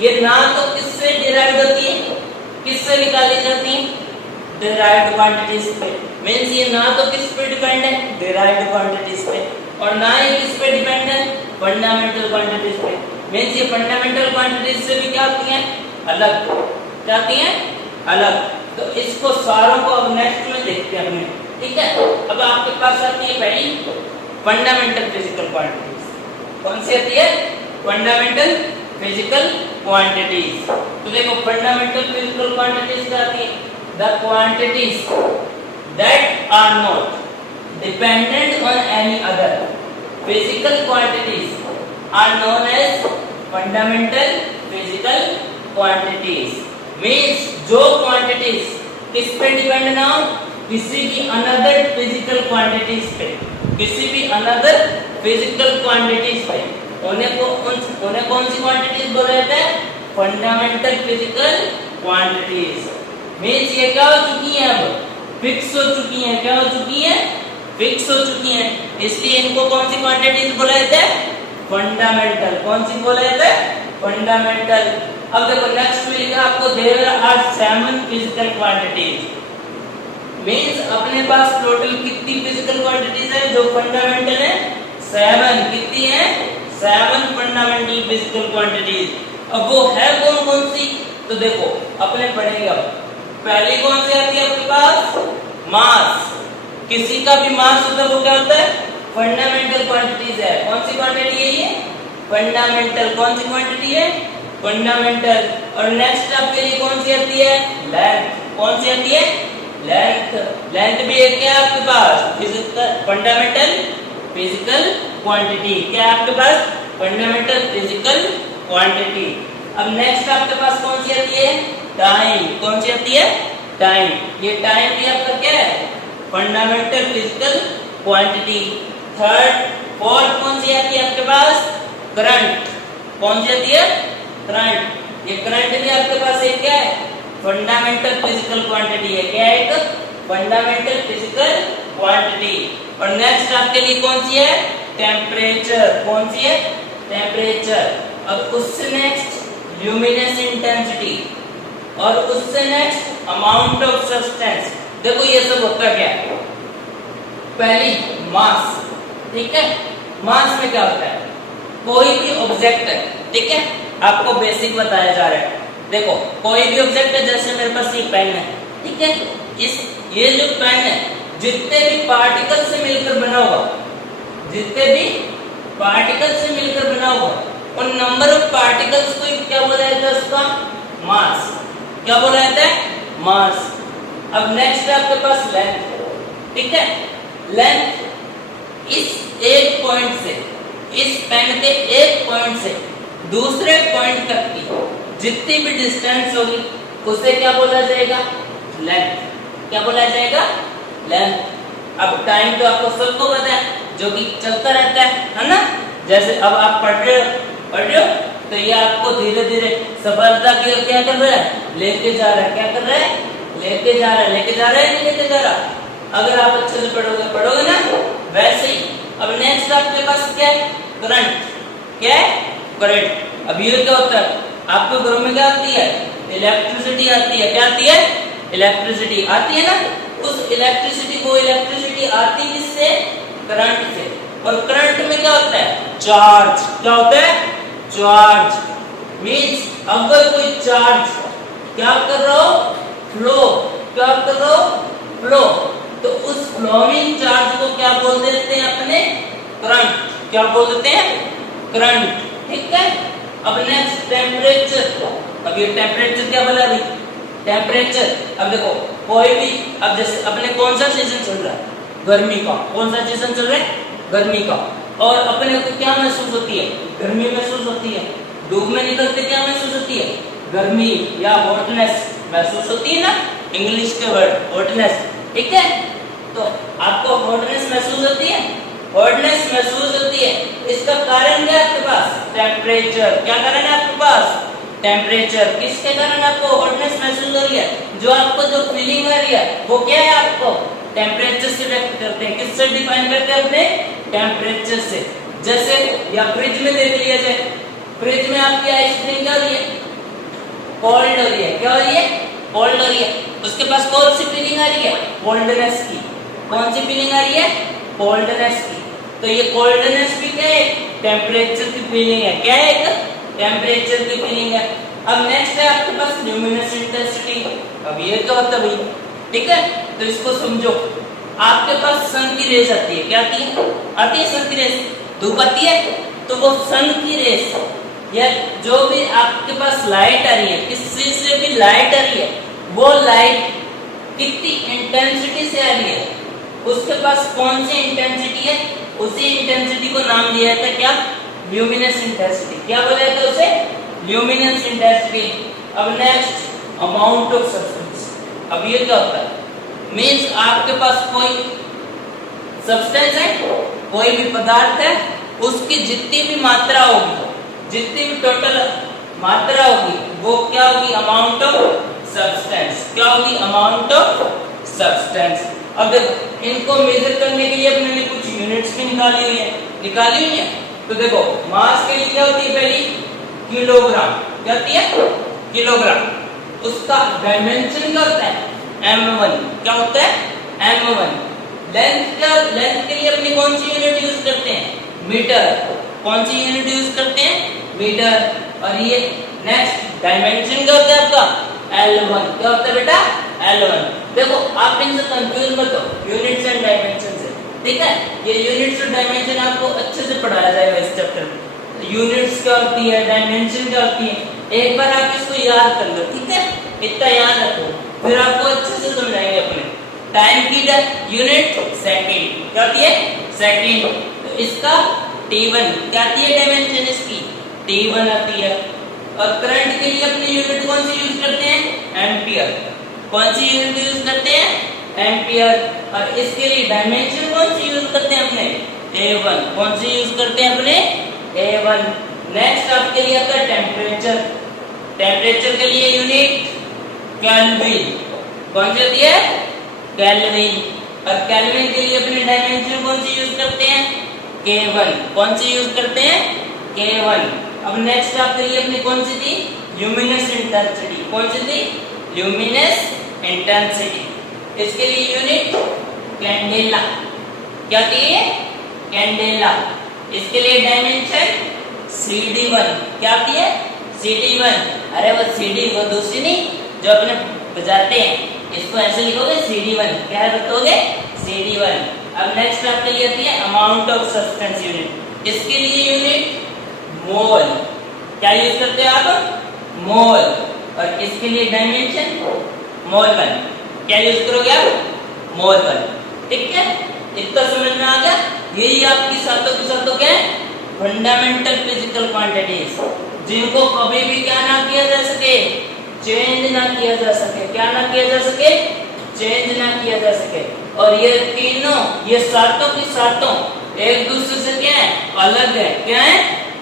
ये ना तो किससे डिराइव्ड होती है, किससे निकाली जाती है, डिराइव्ड क्वांटिटीज पे। मींस ये ना तो किस पे डिपेंड है, डिराइव्ड क्वांटिटीज पे, और ना ही किस पे डिपेंड है, फंडामेंटल क्वांटिटीज पे। मींस ये फंडामेंटल क्वांटिटीज से भी क्या होती हैं, अलग, क्या होती हैं, अलग। तो इसको सारों को अब नेक्स्ट में देखते हैं हमने, ठीक है। अब आपके पास आती है पहली फंडामेंटल फिजिकल क्वांटिटीज, कौन सी आती है, फंडामेंटल फिजिकल क्वांटिटीज। तो देखो फंडामेंटल फिजिकल क्वांटिटीज क्या आती है, the quantities that are not dependent on any other physical quantities are known as fundamental physical quantities. Means जो क्वांटिटीज किस पे डिपेंड ना हो, किसी भी अनदर फिजिकल क्वांटिटीज पे, किसी भी अनदर फिजिकल क्वांटिटीज पे, उन्हें कौन सी क्वांटिटीज बोला जाता है, फंडामेंटल फिजिकल क्वांटिटीज। मींस ये क्या हो चुकी है, अब फिक्स हो चुकी है। क्या हो चुकी है, फिक्स हो चुकी है। इसलिए इनको कौन सी क्वांटिटीज बोला जाता है, फंडामेंटल। कौन सी बोला जाता है, फंडामेंटल। अब देखो नेक्स्ट में लिखा आपको there are 7 physical quantities. Means अपने पास टोटल कितनी फिजिकल क्वांटिटीज है जो फंडामेंटल है, 7। कितनी है, 7 फंडामेंटल फिजिकल क्वांटिटीज। अब वो है कौन कौन सी, तो देखो अपने पढ़ेंगे। अब पहली कौन सी आती है आपके पास, मास। किसी का भी मास होता है वो क्या होता है, फंडामेंटल क्वांटिटीज है। कौन सी क्वांटिटी है ये, फंडामेंटल। कौन सी क्वांटिटी है, फंडामेंटल। और नेक्स्ट आपके लिए कौन सी आती है, लेंथ। कौन सी आती है, लेंथ। लेंथ भी एक क्या है आपके पास, फिजिकल फंडामेंटल फिजिकल क्वांटिटी। क्या है आपके पास, फंडामेंटल फिजिकल क्वांटिटी। अब नेक्स्ट आपके पास कौन सी आती है, टाइम। कौन सी आती है, टाइम। ये टाइम भी आपका क्या है, fundamental physical quantity. Third fourth कौन सी आती है आपके पास, करंट। कौन सी आती है, करंट। ये करंट भी आपके पास एक क्या है, फंडामेंटल फिजिकल क्वांटिटी है। क्या है, एक फंडामेंटल फिजिकल क्वांटिटी। और नेक्स्ट आपके लिए कौन सी है, टेम्परेचर। कौन सी है, टेम्परेचर। अब उससे नेक्स्ट ल्यूमिनेस इंटेंसिटी, और उससे नेक्स्ट अमाउंट ऑफ सब्सटेंस। देखो ये सब होता क्या है, पहली मास। ठीक है, मास में क्या होता है, कोई भी ऑब्जेक्ट है, ठीक है, आपको बेसिक बताया जा रहा है। देखो कोई भी ऑब्जेक्ट है, जैसे मेरे पास ये पेन है, ठीक है, ये जो पेन है जितने भी पार्टिकल से मिलकर बना हुआ, जितने भी पार्टिकल से मिलकर बना हुआ, उन नंबर ऑफ पार्टिकल्स को क्या बोला जाता है, उसका मास। क्या बोला जाता है, मास। अब नेक्स्ट है आपके पास लेंथ। ठीक है, लेंथ इस एक पॉइंट से, इस पेन के एक पॉइंट से दूसरे पॉइंट तक की जितनी भी डिस्टेंस होगी उसे क्या बोला जाएगा, लेंथ। क्या बोला जाएगा, लेंथ। अब टाइम तो आपको सबको पता है, जो कि चलता रहता है ना। जैसे अब आप पढ़ रहे हो तो ये आपको धीरे धीरे सफलता की ओर क्या कर रहा है, लेके जा रहा है। क्या कर रहा है, लेके जा रहा है, लेके जा रहा है, नहीं लेके जा रहा। अगर आप अच्छे से पढ़ोगे ना, वैसे ही। अब नेक्स्ट आपके पास क्या है, करंट। क्या है, करंट। अब ये क्या होता है, आपके घरों में क्या आती है, इलेक्ट्रिसिटी आती है। क्या आती है, इलेक्ट्रिसिटी आती है ना। उस इलेक्ट्रिसिटी को, इलेक्ट्रिसिटी आती किससे, करंट से। और करंट में क्या होता है, चार्ज। क्या होता है, चार्ज। मींस अगर कोई चार्ज क्या कर रहा हो, फ्लो। क्या कर रहा हो, फ्लो। तो उस फ्लोइंग चार्ज को क्या बोल देते हैं अपने, करंट। क्या बोल देते हैं, करंट। ठीक है। अब नेक्स्ट टेम्परेचर। अब ये टेम्परेचर क्या बोला अभी, टेम्परेचर। अब देखो कोई भी, अब जैसे अपने कौन सा सीजन चल रहा है, गर्मी का। कौन सा सीजन चल रहा है, गर्मी का। और अपने को क्या महसूस होती है, गर्मी महसूस होती है। धूप में निकलते क्या महसूस होती है, गर्मी या हॉटनेस महसूस होती है ना, इंग्लिश के वर्ड हॉटनेस। ठीक है, तो आपको हॉटनेस महसूस होती है, हॉटनेस महसूस होती है। इसका कारण क्या है आपके पास, टेम्परेचर। क्या कारण है आपके पास, टेम्परेचर। किसके कारण आपको हॉटनेस महसूस हो रही है, जो आपको जो फीलिंग आ रही है वो क्या है, आपको टेम्परेचर से व्यक्त करते हैं। किससे डिफाइन करते हैं, अपने टेम्परेचर से। जैसे या फ्रिज में देख लिया जाए, फ्रिज में आपकी आइसक्रीम क्या हो रही है, कोल्ड हो रही है। क्या हो रही है, कोल्ड हो रही है। उसके पास कौन सी फीलिंग आ रही है, कोल्डनेस की। कौन सी फीलिंग आ रही है, कोल्डनेस की। तो ये कोल्डनेस भी क्या है, टेम्परेचर की फीलिंग है। क्या है, एक टेम्परेचर की फीलिंग है। अब नेक्स्ट है आपके पास ल्यूमिनेस इंटेंसिटी। अब ये क्या होता है भाई, ठीक है, तो इसको समझो। आपके पास सन की रेस आती है। क्या आती है, आती है सन की रेस। धूप आती है, तो वो सन की रेस या जो भी आपके पास लाइट आ रही है, किसी से भी लाइट आ रही है, वो लाइट कितनी इंटेंसिटी से आ रही है, उसके पास कौन सी इंटेंसिटी है, उसी इंटेंसिटी को नाम दिया जाता है क्या, ल्यूमिनेस इंटेंसिटी। क्या बोला जाता है उसे, ल्यूमिनेस इंटेंसिटी। अब नेक्स्ट अमाउंट ऑफ सब्सटेंस। अब ये क्या होता है, मीन्स आपके पास कोई सब्सटेंस है, कोई भी पदार्थ है, उसकी जितनी भी मात्रा होगी, जितनी भी टोटल मात्रा होगी वो क्या होगी, अमाउंट ऑफ सब्सटेंस। क्या होगी, अमाउंट ऑफ सब्सटेंस। अब देखो इनको मेजर करने के लिए अपने ने कुछ यूनिट्स भी निकाली हुई है। तो देखो मास के लिए क्या होती है, पहली किलोग्राम। क्या होती है, किलोग्राम। उसका डायमेंशन क्या होता है, m1। क्या होता है, m1। लेंथ के लिए अपनी कौन सी यूनिट यूज करते हैं, मीटर। कौन सी यूनिट यूज करते हैं, मीटर। और ये नेक्स्ट डायमेंशन क्या होता है आपका, L1। क्या होता है बेटा, L1। देखो आप इनसे कंफ्यूज मत हो यूनिट्स एंड डायमेंशन से, ठीक है। ये यूनिट्स और डायमेंशन आपको अच्छे से पढ़ाया जाएगा इस चैप्टर में। यूनिट्स क्या होती है, डायमेंशन क्या होती है, एक बार आप इसको याद कर लो, ठीक है। इतना याद रखो, फिर आपको अच्छे से समझाएंगे अपने। टाइम की यूनिट सेकंड। क्या होती है, सेकंड। तो इसका T1 क्या आती है, डायमेंशन इसकी T1 आती है। और करंट के लिए अपनी यूनिट कौन सी यूज करते हैं, एम्पियर। कौन सी यूनिट यूज करते हैं, एम्पियर। और इसके लिए डायमेंशन कौन सी यूज करते हैं अपने, A1। कौन सी यूज करते हैं अपने, A1। नेक्स्ट आपके लिए आता है टेम्परेचर। टेम्परेचर के लिए यूनिट केल्विन। कौन सी होती है, केल्विन। और केल्विन के लिए अपने डायमेंशन कौन सी यूज करते हैं, K1। कौन सी यूज करते हैं, K1। अब नेक्स्ट आपके लिए अपनी कौन सी थी, ल्यूमिनस इंटेंसिटी। कौन सी थी, ल्यूमिनस इंटेंसिटी। इसके लिए यूनिट कैंडेला। क्या थी, कैंडेला। इसके लिए डायमेंशन CD1। क्या आती है, CD1। अरे वो CD वो दूसरी नहीं जो अपने बजाते हैं, इसको ऐसे लिखोगे CD1। क्या रखोगे, CD1। अब नेक्स्ट आपके लिए आती है अमाउंट ऑफ सब्सटेंस यूनिट। इसके लिए यूनिट मोल। क्या यूज करते हो आप, मोल। और इसके लिए डायमेंशन मोल 1। क्या यूज करोगे आप, मोल 1, ठीक है। इतना समझ में आ गया। यही आपकी सातों की सातों क्या है, फंडामेंटल फिजिकल क्वांटिटीज, जिनको कभी भी क्या ना किया जा सके, चेंज ना किया जा सके। क्या ना किया जा सके, चेंज ना किया जा सके। और ये तीनों, ये सातों की सातों एक दूसरे से क्या है, अलग है। क्या है,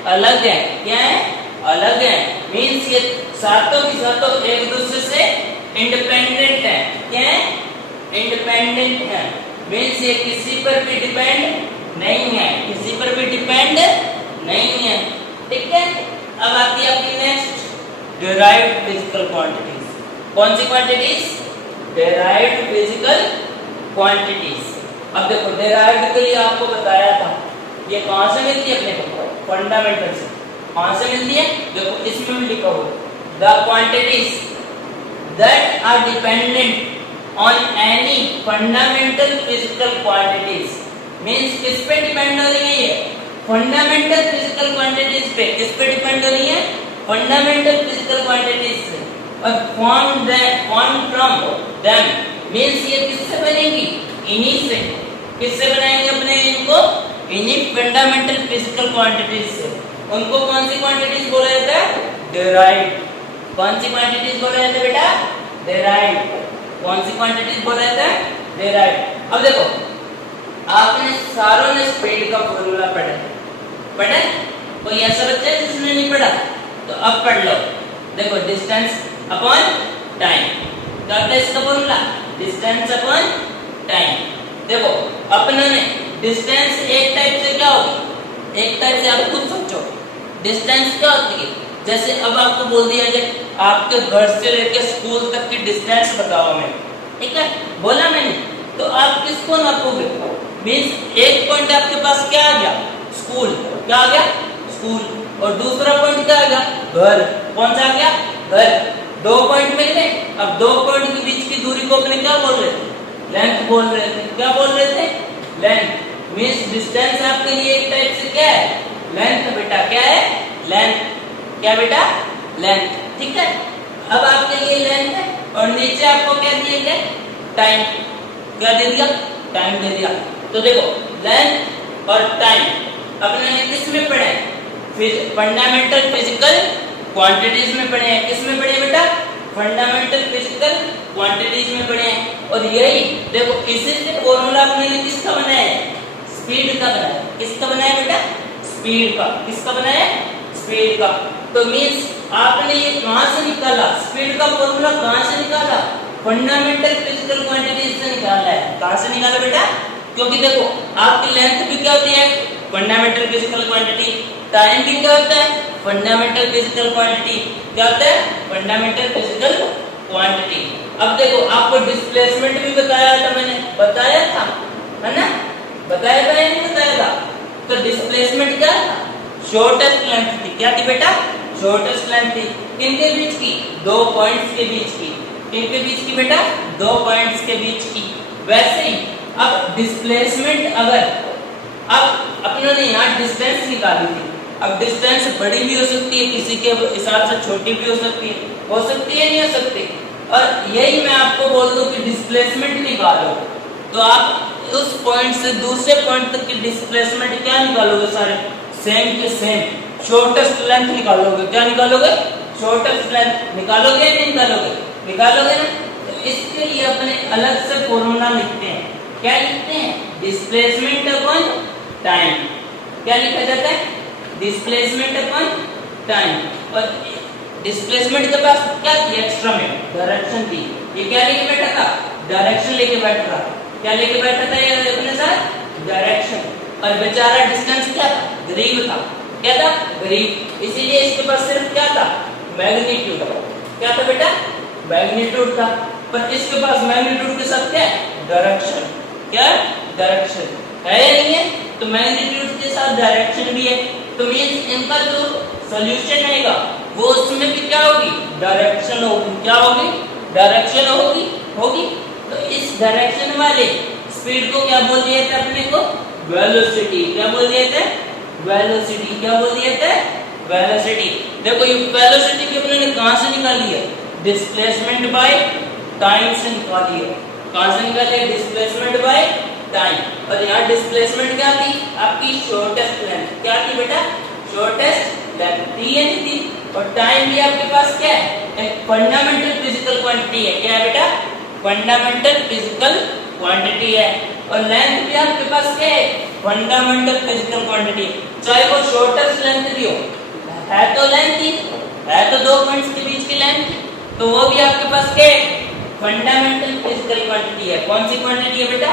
अलग है। क्या है, अलग है। मीन्स ये सातों की सातों एक दूसरे से इंडिपेंडेंट है। क्या है, इंडिपेंडेंट है। मीन्स ये किसी पर भी डिपेंड नहीं है, किसी पर भी डिपेंड नहीं है, ठीक है। अब आती है आपकी नेक्स्ट डिराइव्ड फिजिकल क्वांटिटीज। कौन सी क्वांटिटीज, डिराइव्ड फिजिकल क्वांटिटीज। अब देखो डिराइव्ड के लिए आपको बताया था, ये कहां से मिलती है अपने को, फंडामेंटल से। कहां से मिलती है, देखो इसमें भी लिखा हुआ the quantities that are dependent on any fundamental physical quantities। Means किस पे डिपेंड हो रही है, फंडामेंटल फिजिकल क्वांटिटीज पे। किस पे डिपेंड हो रही है, फंडामेंटल फिजिकल क्वांटिटीज से। और फॉर्म फ्रॉम देम, मीन्स ये किससे बनेगी, इन्हीं से। किससे बनाएंगे अपने इनको, इन्हीं फंडामेंटल फिजिकल क्वांटिटीज से। उनको कौन सी क्वांटिटीज बोला जाता है, डिराइव्ड। कौन सी क्वांटिटीज बोला जाता है बेटा, डिराइव्ड। कौन सी क्वांटिटीज बोला जाता है, डिराइव्ड। अब देखो आपने सारों ने स्पीड का फॉर्मूला पढ़ा। कोई ऐसा बच्चा है जिसने नहीं पढ़ा, तो अब पढ़ लो। देखो डिस्टेंस अपॉन टाइम। क्या होता है इसका फॉर्मूला, डिस्टेंस अपॉन टाइम। देखो अपने ने डिस्टेंस एक टाइप से क्या होगी, एक टाइप से आप खुद सोचो डिस्टेंस क्या होती है। जैसे अब आपको बोल दिया जाए आपके घर से लेकर स्कूल तक की डिस्टेंस बताओ हमें, ठीक है, बोला मैंने, तो आप किसको नापोगे। मीन्स एक पॉइंट आपके पास क्या आ गया, स्कूल। क्या आ गया, स्कूल। और दूसरा पॉइंट क्या आ गया, घर। कौन सा आ गया, घर। 2 पॉइंट मिल गए। अब 2 पॉइंट के बीच की दूरी को अपने क्या बोल रहे थे, लेंथ बोल रहे थे। क्या बोल रहे थे, लेंथ। मीन्स डिस्टेंस आपके लिए एक टाइप से क्या है, लेंथ बेटा। क्या है, लेंथ। क्या बेटा, लेंथ, ठीक है। अब आपके लिए लेंथ है और नीचे आपको क्या दिया गया, टाइम। क्या दे दिया, टाइम दे दिया। तो देखो लेंथ और टाइम अपने ने किस में पढ़े, फंडामेंटल फिजिकल क्वांटिटीज में पढ़े हैं। किस में पढ़े बेटा, फंडामेंटल फिजिकल क्वांटिटीज में पढ़े हैं। और यही देखो इसी से फॉर्मूला अपने ने किसका बनाया है, स्पीड का बनाया। किसका बनाया बेटा, स्पीड का। किसका बनाया, स्पीड का। तो मीन्स आपने ये कहां से निकाला, स्पीड का फॉर्मूला कहां से निकाला, फंडामेंटल फिजिकल क्वांटिटीज से निकाला है। कहां से निकाला बेटा, क्योंकि देखो आपकी लेंथ भी क्या होती है, फंडामेंटल फिजिकल क्वांटिटी, टाइम भी क्या होता है, फंडामेंटल फिजिकल क्वांटिटी, क्या होता है, फंडामेंटल फिजिकल क्वांटिटी। अब देखो आपको डिस्प्लेसमेंट भी बताया था, मैंने बताया था, है ना, बताया था या नहीं बताया था। तो डिस्प्लेसमेंट क्या था, शॉर्टेस्ट लेंथ थी, क्या थी बेटा, शॉर्टेस्ट लेंथ थी, किनके बीच की, दो पॉइंट्स के बीच की, किनके बीच की बेटा, दो पॉइंट्स के बीच की। वैसे ही अब डिस्प्लेसमेंट, अगर अब अपनों ने यहाँ डिस्टेंस निकाली थी, अब डिस्टेंस बड़ी भी हो सकती है, किसी के हिसाब से छोटी भी हो सकती है नहीं हो सकती। और यही मैं आपको बोल दूं कि डिस्प्लेसमेंट निकालो, तो आप उस पॉइंट से दूसरे पॉइंट तक की डिस्प्लेसमेंट क्या निकालोगे, सारे सेम के सेम, शॉर्टेस्ट लेंथ निकालोगे। क्या निकालोगे, शॉर्टेस्ट लेंथ निकालोगे या नहीं निकालोगे, निकालोगे ना। तो इसके लिए अपने अलग से फॉर्मूला लिखते हैं, क्या लिखते हैं, डिस्प्लेसमेंट अपॉन टाइम। क्या लिखा जाता है, डिस्प्लेसमेंट अपॉन टाइम। और डिस्प्लेसमेंट के पास क्या थी, एक्स्ट्रा में डायरेक्शन थी, ये क्या लेके बैठा था, डायरेक्शन लेके बैठा था, क्या लेके बैठा था ये अपने साथ, डायरेक्शन। और बेचारा डिस्टेंस क्या था, ग्रीव था, क्या था, ग्रीव, इसीलिए इसके पास सिर्फ क्या था, मैग्नीट्यूड। क्या था बेटा, मैग्नीट्यूड था, पर इसके पास मैग्नीट्यूड के साथ क्या है, डायरेक्शन, क्या डायरेक्शन है या नहीं है। तो मैग्नीट्यूड के साथ डायरेक्शन भी है, तो मींस इनका जो सॉल्यूशन आएगा वो उसमें भी क्या होगी, डायरेक्शन होगी, क्या होगी, डायरेक्शन होगी। तो इस डायरेक्शन वाले स्पीड को क्या बोल दिया था अपने को, वेलोसिटी। क्या बोल दिया था, वेलोसिटी। क्या बोल दिया था, वेलोसिटी। देखो ये वेलोसिटी भी अपने कहां से निकाली है, डिस्प्लेसमेंट बाय टाइम से निकाली है। कहां से निकाली है, डिस्प्लेसमेंट बाय टाइम। और यहाँ डिस्प्लेसमेंट क्या थी, आपकी शॉर्टेस्ट लेंथ। क्या थी बेटा, शॉर्टेस्ट लेंथ थी या नहीं थी। और टाइम भी आपके पास क्या है, एक फंडामेंटल फिजिकल क्वांटिटी है। क्या है बेटा, फंडामेंटल फिजिकल क्वांटिटी है। और लेंथ भी आपके पास क्या है, फंडामेंटल फिजिकल क्वांटिटी। चाहे वो शॉर्टेस्ट लेंथ भी हो, है तो लेंथ ही है, तो दो पॉइंट्स के बीच की लेंथ, तो वो भी आपके पास क्या है, फंडामेंटल फिजिकल क्वांटिटी है। कौन सी क्वांटिटी है बेटा,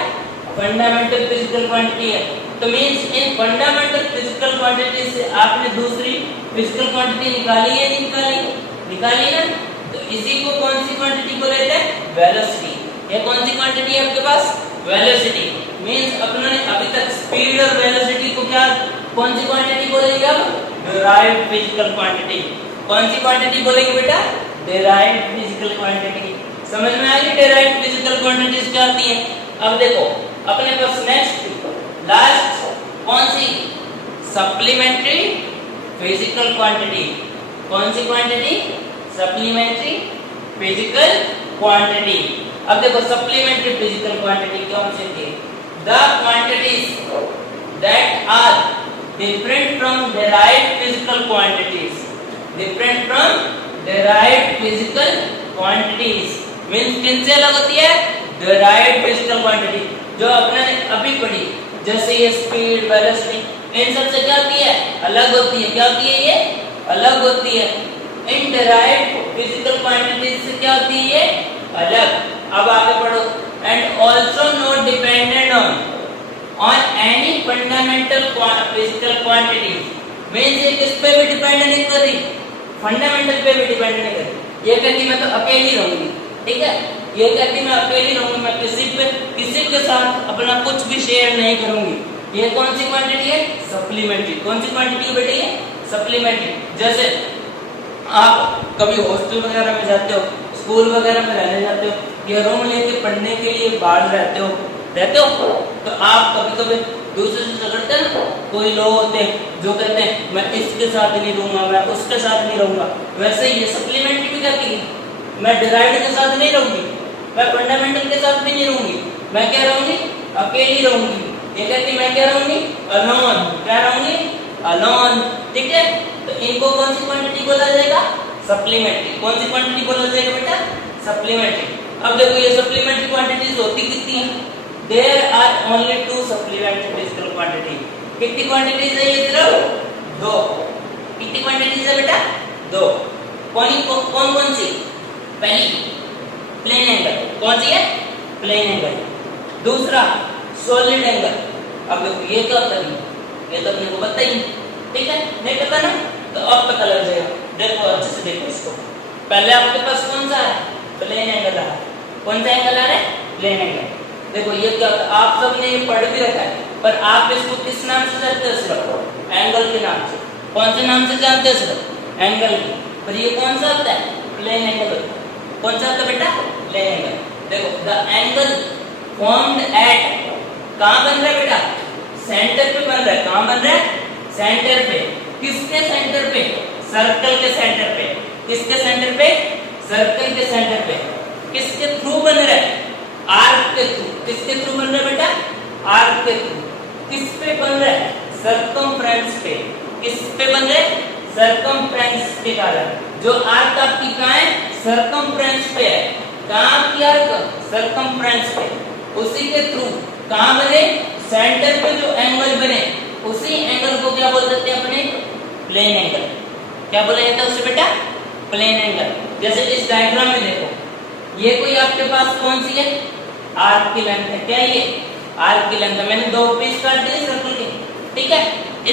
फंडामेंटल फिजिकल क्वांटिटी है। तो मींस इन फंडामेंटल फिजिकल क्वांटिटी से आपने दूसरी फिजिकल क्वांटिटी निकाली है, निकाली ना। तो इसी को कौन सी क्वांटिटी बोले थे, वेलोसिटी। ये कौन सी क्वांटिटी है आपके पास, वेलोसिटी। मींस अपनों ने अभी तक स्पीड और वेलोसिटी को क्या, कौन सी क्वांटिटी बोलेंगे, अब डिराइव्ड फिजिकल क्वांटिटी। कौन सी क्वांटिटी बोलेंगे बेटा, डिराइव्ड फिजिकल क्वांटिटी। समझ में आ गई डिराइव्ड फिजिकल क्वांटिटीज क्या आती है। अब देखो अपने पास नेक्स्ट लास्ट कौन सी, सप्लीमेंट्री फिजिकल क्वांटिटी। कौन सी क्वांटिटी, सप्लीमेंट्री फिजिकल क्वांटिटी। अब देखो सप्लीमेंट्री फिजिकल क्वांटिटी कौन सी थी, the quantities that are different from derived physical quantities. Different from derived physical quantities means किन से अलग होती है, डिराइव्ड फिजिकल क्वांटिटी जो अपने अभी पढ़ी, जैसे ये स्पीड, वेलोसिटी, इन सब से क्या होती है, अलग होती है। क्या होती है, ये अलग होती है। इन डिराइव्ड फिजिकल क्वांटिटीज से क्या होती है, ये अलग। अब आगे पढ़ो, and also not dependent on any fundamental physical quantity. Means ये किस पे भी डिपेंड नहीं कर रही, फंडामेंटल पे भी डिपेंड नहीं कर रही। ये कहती मैं तो अकेली रहूंगी, ठीक है, ये कहती मैं अकेली रहूंगी, मैं किसी के साथ अपना कुछ भी शेयर नहीं करूंगी। ये कौन सी क्वांटिटी है, सप्लीमेंट्री। कौन सी क्वांटिटी है बेटा, ये सप्लीमेंट्री। जैसे आप कभी हॉस्टल वगैरह में जाते हो, स्कूल वगैरह में रहने जाते हो, या रूम लेके पढ़ने के लिए बाहर रहते हो, तो आप कभी कभी दूसरे से झगड़ते हैं ना। कोई लोग होते हैं जो कहते हैं मैं इसके साथ नहीं रहूंगा, मैं उसके साथ नहीं रहूंगा। वैसे ये सप्लीमेंट्री भी कहती है मैं डिराइव्ड के साथ नहीं रहूंगी, मैं फंडामेंटल के साथ भी नहीं रहूंगी, मैं क्या रहूंगी, अकेली रहूंगी। ये कहती मैं क्या रहूंगी, अलोन। क्या रहूंगी, अलोन, ठीक है। तो इनको कौन सी क्वांटिटी बोला जाएगा, सप्लीमेंट्री। कौन सी क्वांटिटी बोला जाएगा बेटा, सप्लीमेंट्री। अब देखो ये सप्लीमेंट्री क्वांटिटीज होती कितनी है, there are only two supplementary physical quantity. कितनी क्वांटिटीज है ये, सिर्फ दो। कितनी क्वांटिटीज है बेटा, दो। कौन कौन सी? पहली प्लेन एंगल, कौन सी है? Plane angle. दूसरा सॉलिड एंगल। अब देखो ये क्या होता है, ये तो अपने को पता ही, ठीक है, नहीं पता ना, तो अब पता लग जाएगा। देखो अच्छे से देखो इसको, पहले आपके पास कौन सा है? प्लेन एंगल आ रहा है। कौन सा एंगल आ रहा है? Plane angle. देखो ये क्या होता है, आप सबने ये पढ़ भी रखा है, पर आप इसको किस नाम से जानते हो? सिर्फ एंगल के नाम से। कौन से नाम से जानते हो? सिर्फ एंगल की। पर ये कौन सा होता है? प्लेन एंगल होता है। कौन सा होता है बेटा? Plane angle. देखो द एंगल फॉर्म्ड एट, कहाँ बन रहा है बेटा? सेंटर पे बन रहा है। कहाँ बन रहा है? सेंटर पे। किसके सेंटर पे? सर्कल के सेंटर पे। किसके सेंटर पे? सर्कल के सेंटर पे। किसके थ्रू बन रहा है? आर्क के थ्रू। किसके थ्रू बन रहा है बेटा? आर्क के थ्रू। किस पे बन रहा है? सर्कमफ्रेंस पे। किस पे बन रहा है? सर्कमफ्रेंस के कारण। जो आर्क आपकी कहाँ है? सर्कमफ्रेंस पे है। कहाँ की आर्क? सर्कमफ्रेंस पे। उसी के थ्रू कहाँ बने? सेंटर पे जो एंगल बने, उसी एंगल को क्या बोल देते हैं अपने? Plane angle. क्या बोला जाता है उसे बेटा? Plane angle. जैसे इस डायग्राम में देखो, ये कोई आपके पास कौन सी है? आर्क की लेंथ है। क्या ये? आर्क की लेंथ है। मैंने दो पीस काट दिए सर्कल के, ठीक है।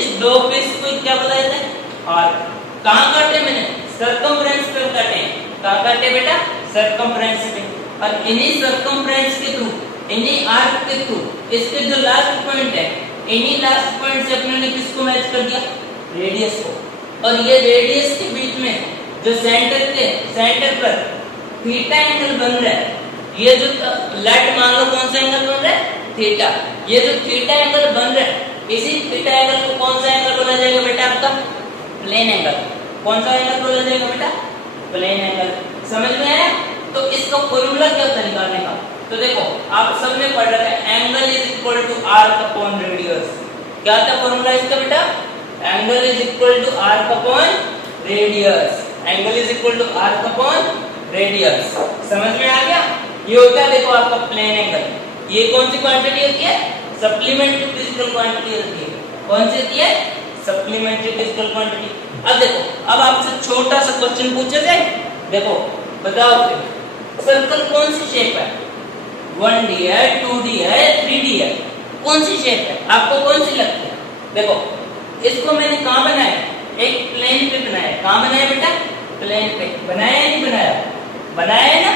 इस दो पीस को क्या बोला जाता है? आर्क। कहाँ काटे मैंने? सर्कमफ्रेंस पे काटे। कहाँ काटे बेटा? सर्कमफ्रेंस पे। और इन्हीं सर्कमफ्रेंस के थ्रू, इन्हीं आर्क के थ्रू, इसके जो लास्ट पॉइंट है, इन्हीं लास्ट पॉइंट से अपने ने किसको मैच कर दिया? रेडियस को। और ये रेडियस के बीच में जो सेंटर पर थीटा एंगल बन रहा है, ये जो लेट मान लो कौन सा एंगल बन रहा है? थीटा। ये जो थीटा एंगल बन रहा है, इसी थीटा एंगल को कौन सा एंगल बोला जाएगा बेटा? आपका प्लेन एंगल। कौन सा एंगल बोला जाएगा बेटा? Plane angle. समझ में आया? तो इसका फॉर्मूला क्या होता है निकालने का? तो देखो आप सबने पढ़ रखा है, angle is equal to arc upon radius. क्या था फॉर्मूला इसका बेटा? Angle is equal to arc upon radius. Angle is equal to arc upon radius. समझ में आ गया? ये होता है देखो आपका प्लेन एंगल। ये कौन सी क्वांटिटी होती है? सप्लीमेंट्री फिजिकल क्वांटिटी होती है। कौन सी होती है? Supplementary physical quantity. अब देखो, अब आपसे छोटा सा क्वेश्चन पूछा जाए, देखो बताओ फिर सर्कल कौन सी शेप है? 1D है, 2D है, 3D है, कौन सी शेप है? आपको कौन सी लगती है? देखो इसको मैंने कहाँ बनाया? एक प्लेन पे बनाया। कहाँ बनाया बेटा? प्लेन पे। बनाया या नहीं बनाया? बनाया है ना?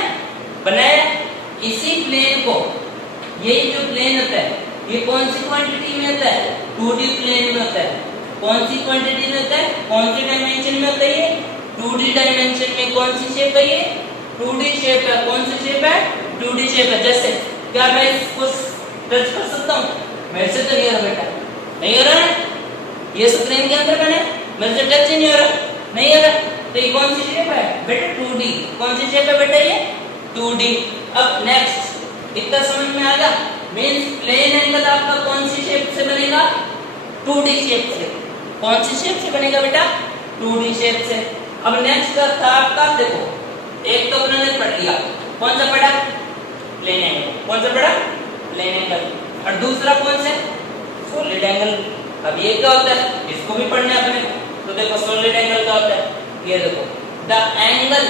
बनाया। इसी प्लेन को, ये जो प्लेन होता है, ये कौन सी क्वांटिटी में होता है? 2D प्लेन में होता है। कौन सी क्वांटिटी में होता है? कौन सी डायमेंशन में होता है ये? 2D डायमेंशन में। कौन सी शेप है ये? 2D शेप है। कौन सी शेप है? 2D शेप है। जैसे क्या मैं इसको टच कर सकता हूँ? मेरे से तो नहीं हो रहा बेटा, नहीं हो रहा है। ये स्क्रीन के अंदर मैंने, मेरे से टच ही नहीं हो रहा, नहीं हो रहा। तो ये कौन सी शेप है बेटा? 2D। कौन सी शेप है बेटा? ये 2D। अब नेक्स्ट, इतना समझ में आ गया? मींस प्लेन एंगल आपका कौन सी शेप से बनेगा? 2D शेप से। कौन सी शेप से बनेगा बेटा? 2D शेप से। अब नेक्स्ट था आपका, देखो एक तो अपने पढ़ लिया, कौन सा पढ़ा? Plane angle. कौन सा पढ़ा? Plane angle. और दूसरा कौन सा? Solid angle. अब ये क्या होता है? इसको भी पढ़ना है अपने को। तो देखो सॉलिड एंगल क्या होता है? ये देखो, the angle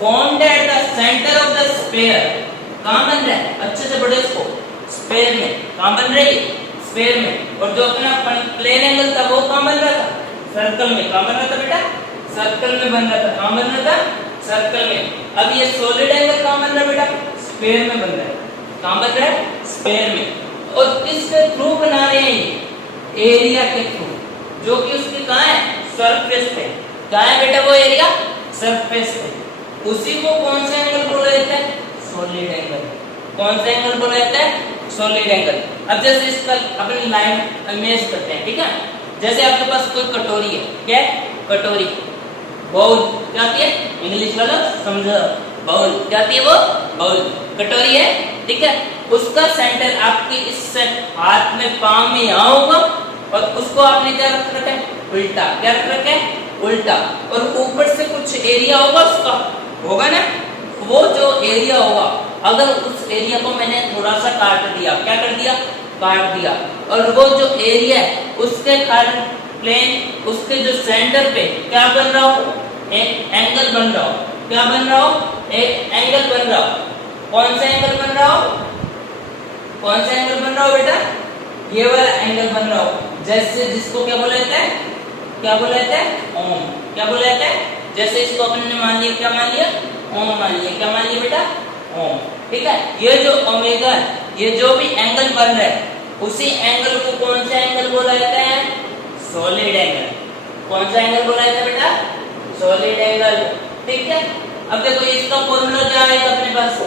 formed at the centre of the sphere. कहाँ बन रहा है? अच्छे से पढ़ो इसको, स्फीयर में। कहाँ बन रही है? स्फीयर में। और जो अपना प्लेन एंगल था वो कहाँ बन रहा था? सर्कल में। कहाँ बन रहा था बेटा? सर्कल में बन रहा था। कहाँ बन रहा था? सर्कल में। अब ये सॉलिड एंगल कहाँ बन रहा है बेटा? स्फीयर में बन रहा है। कहाँ बन रहा है? स्फीयर में। और किसके थ्रू बना रहे हैं ये? एरिया के थ्रू, जो कि उसके कहाँ है? सरफेस पे। कहाँ है बेटा वो एरिया? सरफेस पे। उसी को कौन सा एंगल बोला जाता है? Solid angle. कौन सा एंगल बोला जाता है? Solid angle. अब जैसे इसका अपनी लाइन इमेज करते हैं, ठीक है। जैसे आपके पास कोई कटोरी है, क्या है? कटोरी। बाउल क्या है? इंग्लिश वाला समझो, बाउल क्या है? वो बाउल कटोरी है, ठीक है। उसका सेंटर आपकी इस हाथ में, पांव में यहाँ होगा, और उसको आपने क्या रख रखा है? उल्टा। क्या रख रखा है? उल्टा। और ऊपर से कुछ एरिया होगा उसका, होगा ना? वो जो एरिया होगा, अगर उस एरिया को मैंने थोड़ा सा काट दिया, क्या कर दिया? काट दिया। और वो जो एरिया है उसके कारण प्लेन, उसके जो सेंटर पे क्या बन रहा हो? एक एंगल बन रहा हो। क्या बन रहा हो? एक एंगल बन रहा हो। कौन सा एंगल बन रहा हो? कौन सा एंगल बन रहा हो बेटा? ये वाला एंगल बन रहा हो। जैसे जिसको क्या बोला जाता है? क्या बोला जाता है? ओम। क्या बोला जाता है? जैसे इसको अपन ने मान लिया, क्या मान लिया? ओम मान लिया। क्या मान लिया बेटा? ओम। ठीक है, ये जो ओमेगा, ये जो भी एंगल बन रहा है, उसी एंगल को कौन सा एंगल बोला जाता है? Solid angle. कौन सा एंगल बोला जाता है बेटा? Solid angle. ठीक है, अब देखो इसका फॉर्मूला क्या आएगा अपने पास?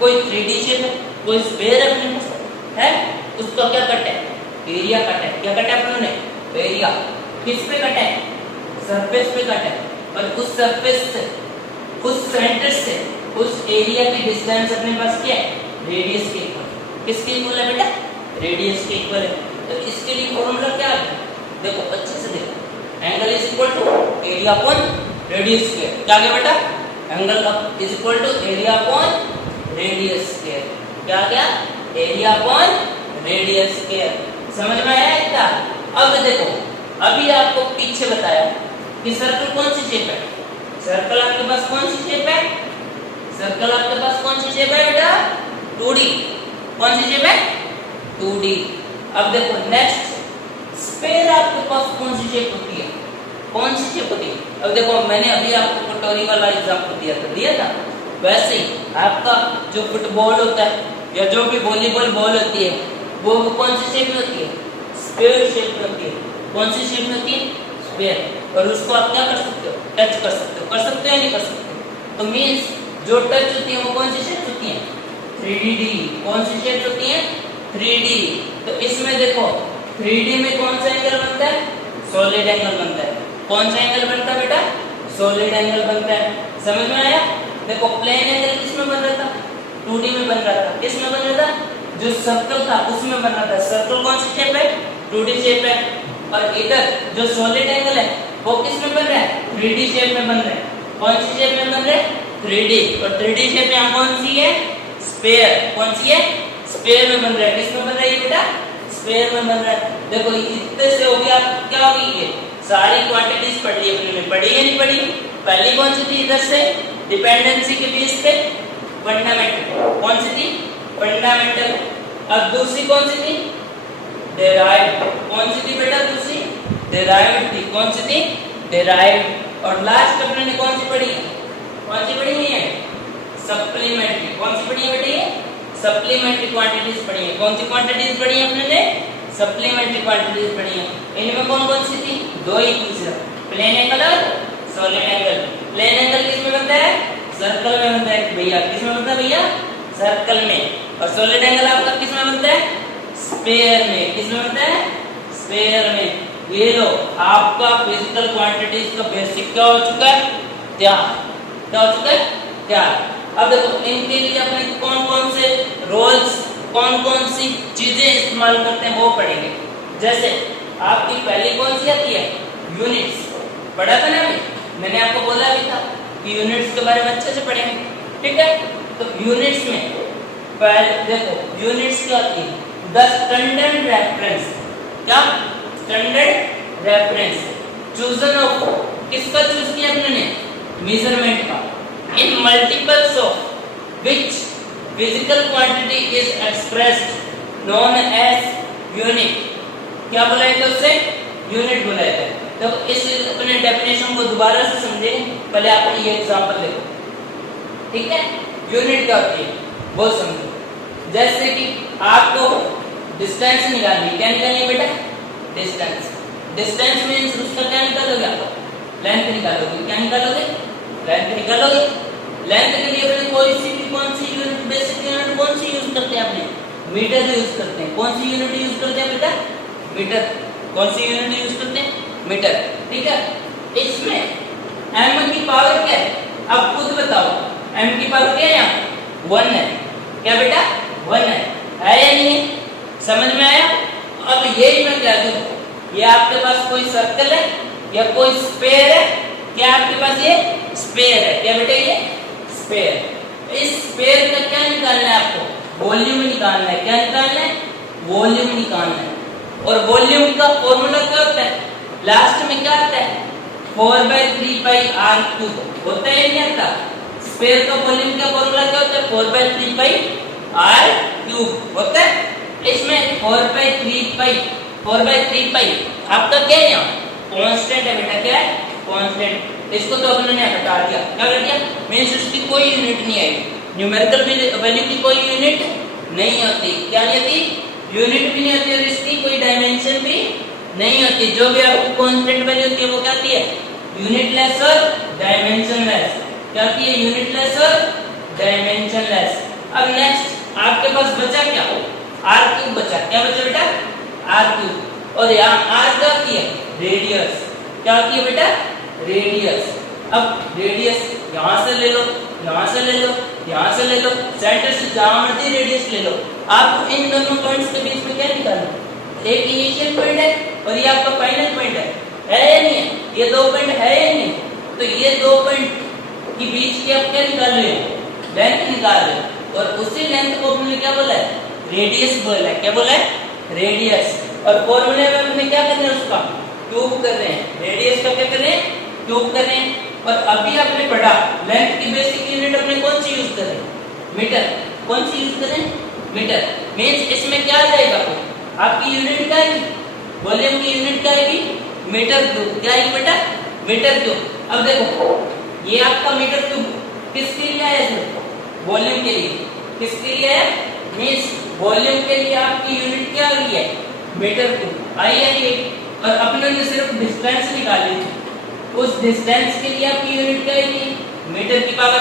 कोई 3D शेप है, कोई स्फीयर है अपने पास है, उसका क्या कट है? एरिया कट है। क्या कट है अपनों ने? एरिया। किस पे कट है? सरफेस पे कट है। और उस सरफेस से, उस सेंटर से उस एरिया की डिस्टेंस अपने पास क्या है? रेडियस के इक्वल। किसके इक्वल है बेटा? रेडियस के इक्वल है। तो इसके लिए फॉर्मूला क्या है? देखो अच्छे से देखो, angle is equal to area upon radius square. क्या गया बेटा? Angle is equal to area upon radius square. क्या गया? Area upon radius square. समझ में आया इतना? अब देखो, अभी आपको पीछे बताया कि सर्कल कौन सी शेप है। सर्कल आपके पास कौन सी शेप है? सर्कल आपके पास कौन सी शेप है बेटा? 2D। कौन सी शेप है? 2D। अब देखो नेक्स्ट, स्फीयर आपके पास कौन सी शेप होती है? कौन सी शेप होती है? अब देखो मैंने अभी आपको कटोरी वाला एग्जांपल दिया था। वैसे ही आपका जो फुटबॉल होता है या जो भी वॉलीबॉल बॉल होती है, वो कौन सी शेप में होती है? स्फीयर शेप में होती है। कौन सी शेप में होती है? स्फीयर। और उसको आप क्या कर सकते हो? टच कर सकते हो। कर सकते हो या नहीं कर सकते? तो मींस जो टच होती है वो कौन सी शेप होती है? 3D। कौन सी शेप होती है? 3D। तो इसमें देखो 3D में कौन सा एंगल बनता है? सॉलिड एंगल बनता है। कौन सा एंगल बनता है बेटा? सॉलिड एंगल बनता है। समझ में आया? देखो प्लेन एंगल किस में बन रहा था? 2D में बन रहा था। किस में बन रहा था? जो सर्कल था उसमें बन रहा था। सर्कल कौन सी शेप है? 2D शेप है। और इधर जो सॉलिड एंगल है वो किस में बन रहा है? 3D शेप में बन रहा है। कौन सी शेप में बन रहा है? 3D। और 3D शेप यहाँ कौन सी है? स्फीयर। कौन सी है? स्फीयर में बन रहा है। किस में बन रहा है ये बेटा? स्फीयर में बन रहा है। देखो इतने से हो गया, क्या होगी ये सारी क्वांटिटीज पढ़ ली अपने में। पढ़ी या नहीं पढ़ी? पहली कौन सी थी? इधर से डिपेंडेंसी के बेस पे फंडामेंटल। कौन सी थी? फंडामेंटल। अब दूसरी कौन सी थी? डेराइव्ड। कौन सी थी बेटा? दूसरी डेराइव्ड थी। कौन सी थी? डेराइव्ड। और लास्ट अपने ने कौन सी पढ़ी? कौन सी पढ़ी है? सप्लीमेंट्री। कौन सी पढ़ी है बेटा? सप्लीमेंट्री क्वांटिटीज पढ़ी है। कौन सी क्वांटिटीज पढ़ी है अपने ने? सप्लीमेंट्री क्वांटिटीज पढ़ी है। इनमें कौन कौन सी थी? दो ही थी, प्लेन एंगल और सॉलिड एंगल। प्लेन एंगल किस में बनता है? सर्कल में बनता है भैया। किस में बनता है भैया? सर्कल में। और सॉलिड एंगल आपका किस में बनता है? स्फीयर में। किस में बनता है? स्फीयर में। ये लो आपका फिजिकल क्वांटिटीज का बेसिक क्या हो चुका है? तैयार। क्या हो चुका है? तैयार। अब देखो इनके लिए अपने कौन कौन से रोल्स, कौन कौन सी चीजें इस्तेमाल करते हैं वो पढ़ेंगे। जैसे आपकी पहली कौन सी आती है? यूनिट्स। पढ़ा था ना अभी? मैंने आपको बोला भी था कि यूनिट्स के बारे में अच्छे से पढ़ेंगे। ठीक है, तो यूनिट्स में पहले देखो यूनिट्स क्या होती है? The standard reference. क्या? स्टैंडर्ड रेफरेंस चूजन ऑफ, किसका चूज किया अपने ने? मेजरमेंट का। In multiples of which physical quantity is expressed known as unit. क्या बोला है उससे? यूनिट बोला है। तो इस अपने डेफिनेशन को दोबारा से समझें। पहले आप ये एग्जांपल देखो। ठीक है, यूनिट क्या होती है वो समझो। जैसे कि आपको डिस्टेंस निकालनी। क्या निकालनी है बेटा? डिस्टेंस। डिस्टेंस मींस उसका क्या निकालोगे आप? लेंथ निकालोगे। क्या निकालोगे? लेंथ निकालोगे। लेंथ के लिए अपने कोई सी भी कौन सी यूनिट, बेसिक यूनिट कौन सी यूज करते हैं? अपने मीटर यूज करते हैं। कौन सी यूनिट यूज करते हैं बेटा? मीटर। कौन सी यूनिट यूज करते हैं? मीटर। ठीक है, इसमें m की पावर क्या है? अब खुद बताओ, m की पावर क्या है? यहाँ 1 है। क्या बेटा? 1 है या नहीं है? समझ में आया? अब यही मैं कह दूं, ये आपके पास कोई सर्कल है या कोई स्फीयर है? क्या आपके पास ये स्फीयर है? क्या बेटा? ये स्फीयर। इस स्फीयर का क्या निकालना है आपको? वॉल्यूम निकालना है। क्या निकालना है? वॉल्यूम निकालना है। और वॉल्यूम का फॉर्मूला क्या होता है? लास्ट में क्या आता है? 4/3πr³ होता है नहीं आता? स्फीयर का वॉल्यूम का फॉर्मूला क्या होता है? 4/3πr³ होता है। इसमें 4/3π आपका क्या है यहाँ? कांस्टेंट है बेटा। क्या है? कांस्टेंट। इसको तो अपन ने हटा दिया। क्या कर दिया? मींस इसकी कोई यूनिट नहीं आई। न्यूमेरिकल वैल्यू की कोई यूनिट नहीं होती। क्या नहीं होती? यूनिट भी नहीं होती और इसकी कोई डायमेंशन भी नहीं होती। जो भी आपकी कांस्टेंट वैल्यू होती है वो क्या होती है? यूनिटलेस और डायमेंशनलेस। क्या होती है? यूनिटलेस और डायमेंशनलेस। अब नेक्स्ट आपके पास बचा क्या? r³ बचा। क्या बचा बेटा? r³। और यहाँ r क्या होती है? रेडियस। क्या होती है बेटा? रेडियस। अब रेडियस यहाँ से ले लो, यहाँ से ले लो, यहाँ से ले लो, सेंटर से जहां मर्जी रेडियस ले लो। आपको इन दोनों पॉइंट्स के बीच में क्या निकालना? एक इनिशियल पॉइंट है और ये आपका फाइनल पॉइंट है या नहीं है? ये दो पॉइंट है या नहीं? तो ये दो पॉइंट के बीच की आप क्या निकाल रहे हो? लेंथ निकाल रहे हो। और उसी लेंथ को हमने क्या बोला है? रेडियस बोला है। क्या बोला है? रेडियस। और फॉर्मूले में हमने क्या कर रहे हैं? उसका क्यूब कर रहे हैं। रेडियस का क्या कर रहे हैं? क्यूब कर रहे हैं। और अभी आपने पढ़ा लेंथ की बेसिक यूनिट अपने कौन सी यूज करें? मीटर। कौन सी यूज करें? मीटर। मींस इसमें क्या आ जाएगा? आपकी यूनिट क्या आएगी? वॉल्यूम की यूनिट क्या आएगी? Metre cube. क्या आएगी बेटा? Metre cube. अब देखो ये आपका मीटर क्यूब किसके लिए आया है? वॉल्यूम के लिए। किसके लिए है? मींस वॉल्यूम के लिए आपकी यूनिट क्या आ गई है? मीटर क्यूब आई है ये। और अपने ने सिर्फ डिस्टेंस निकाली थी। उस डिस्टेंस के लिए आपकी यूनिट क्या आएगी? मीटर की पावर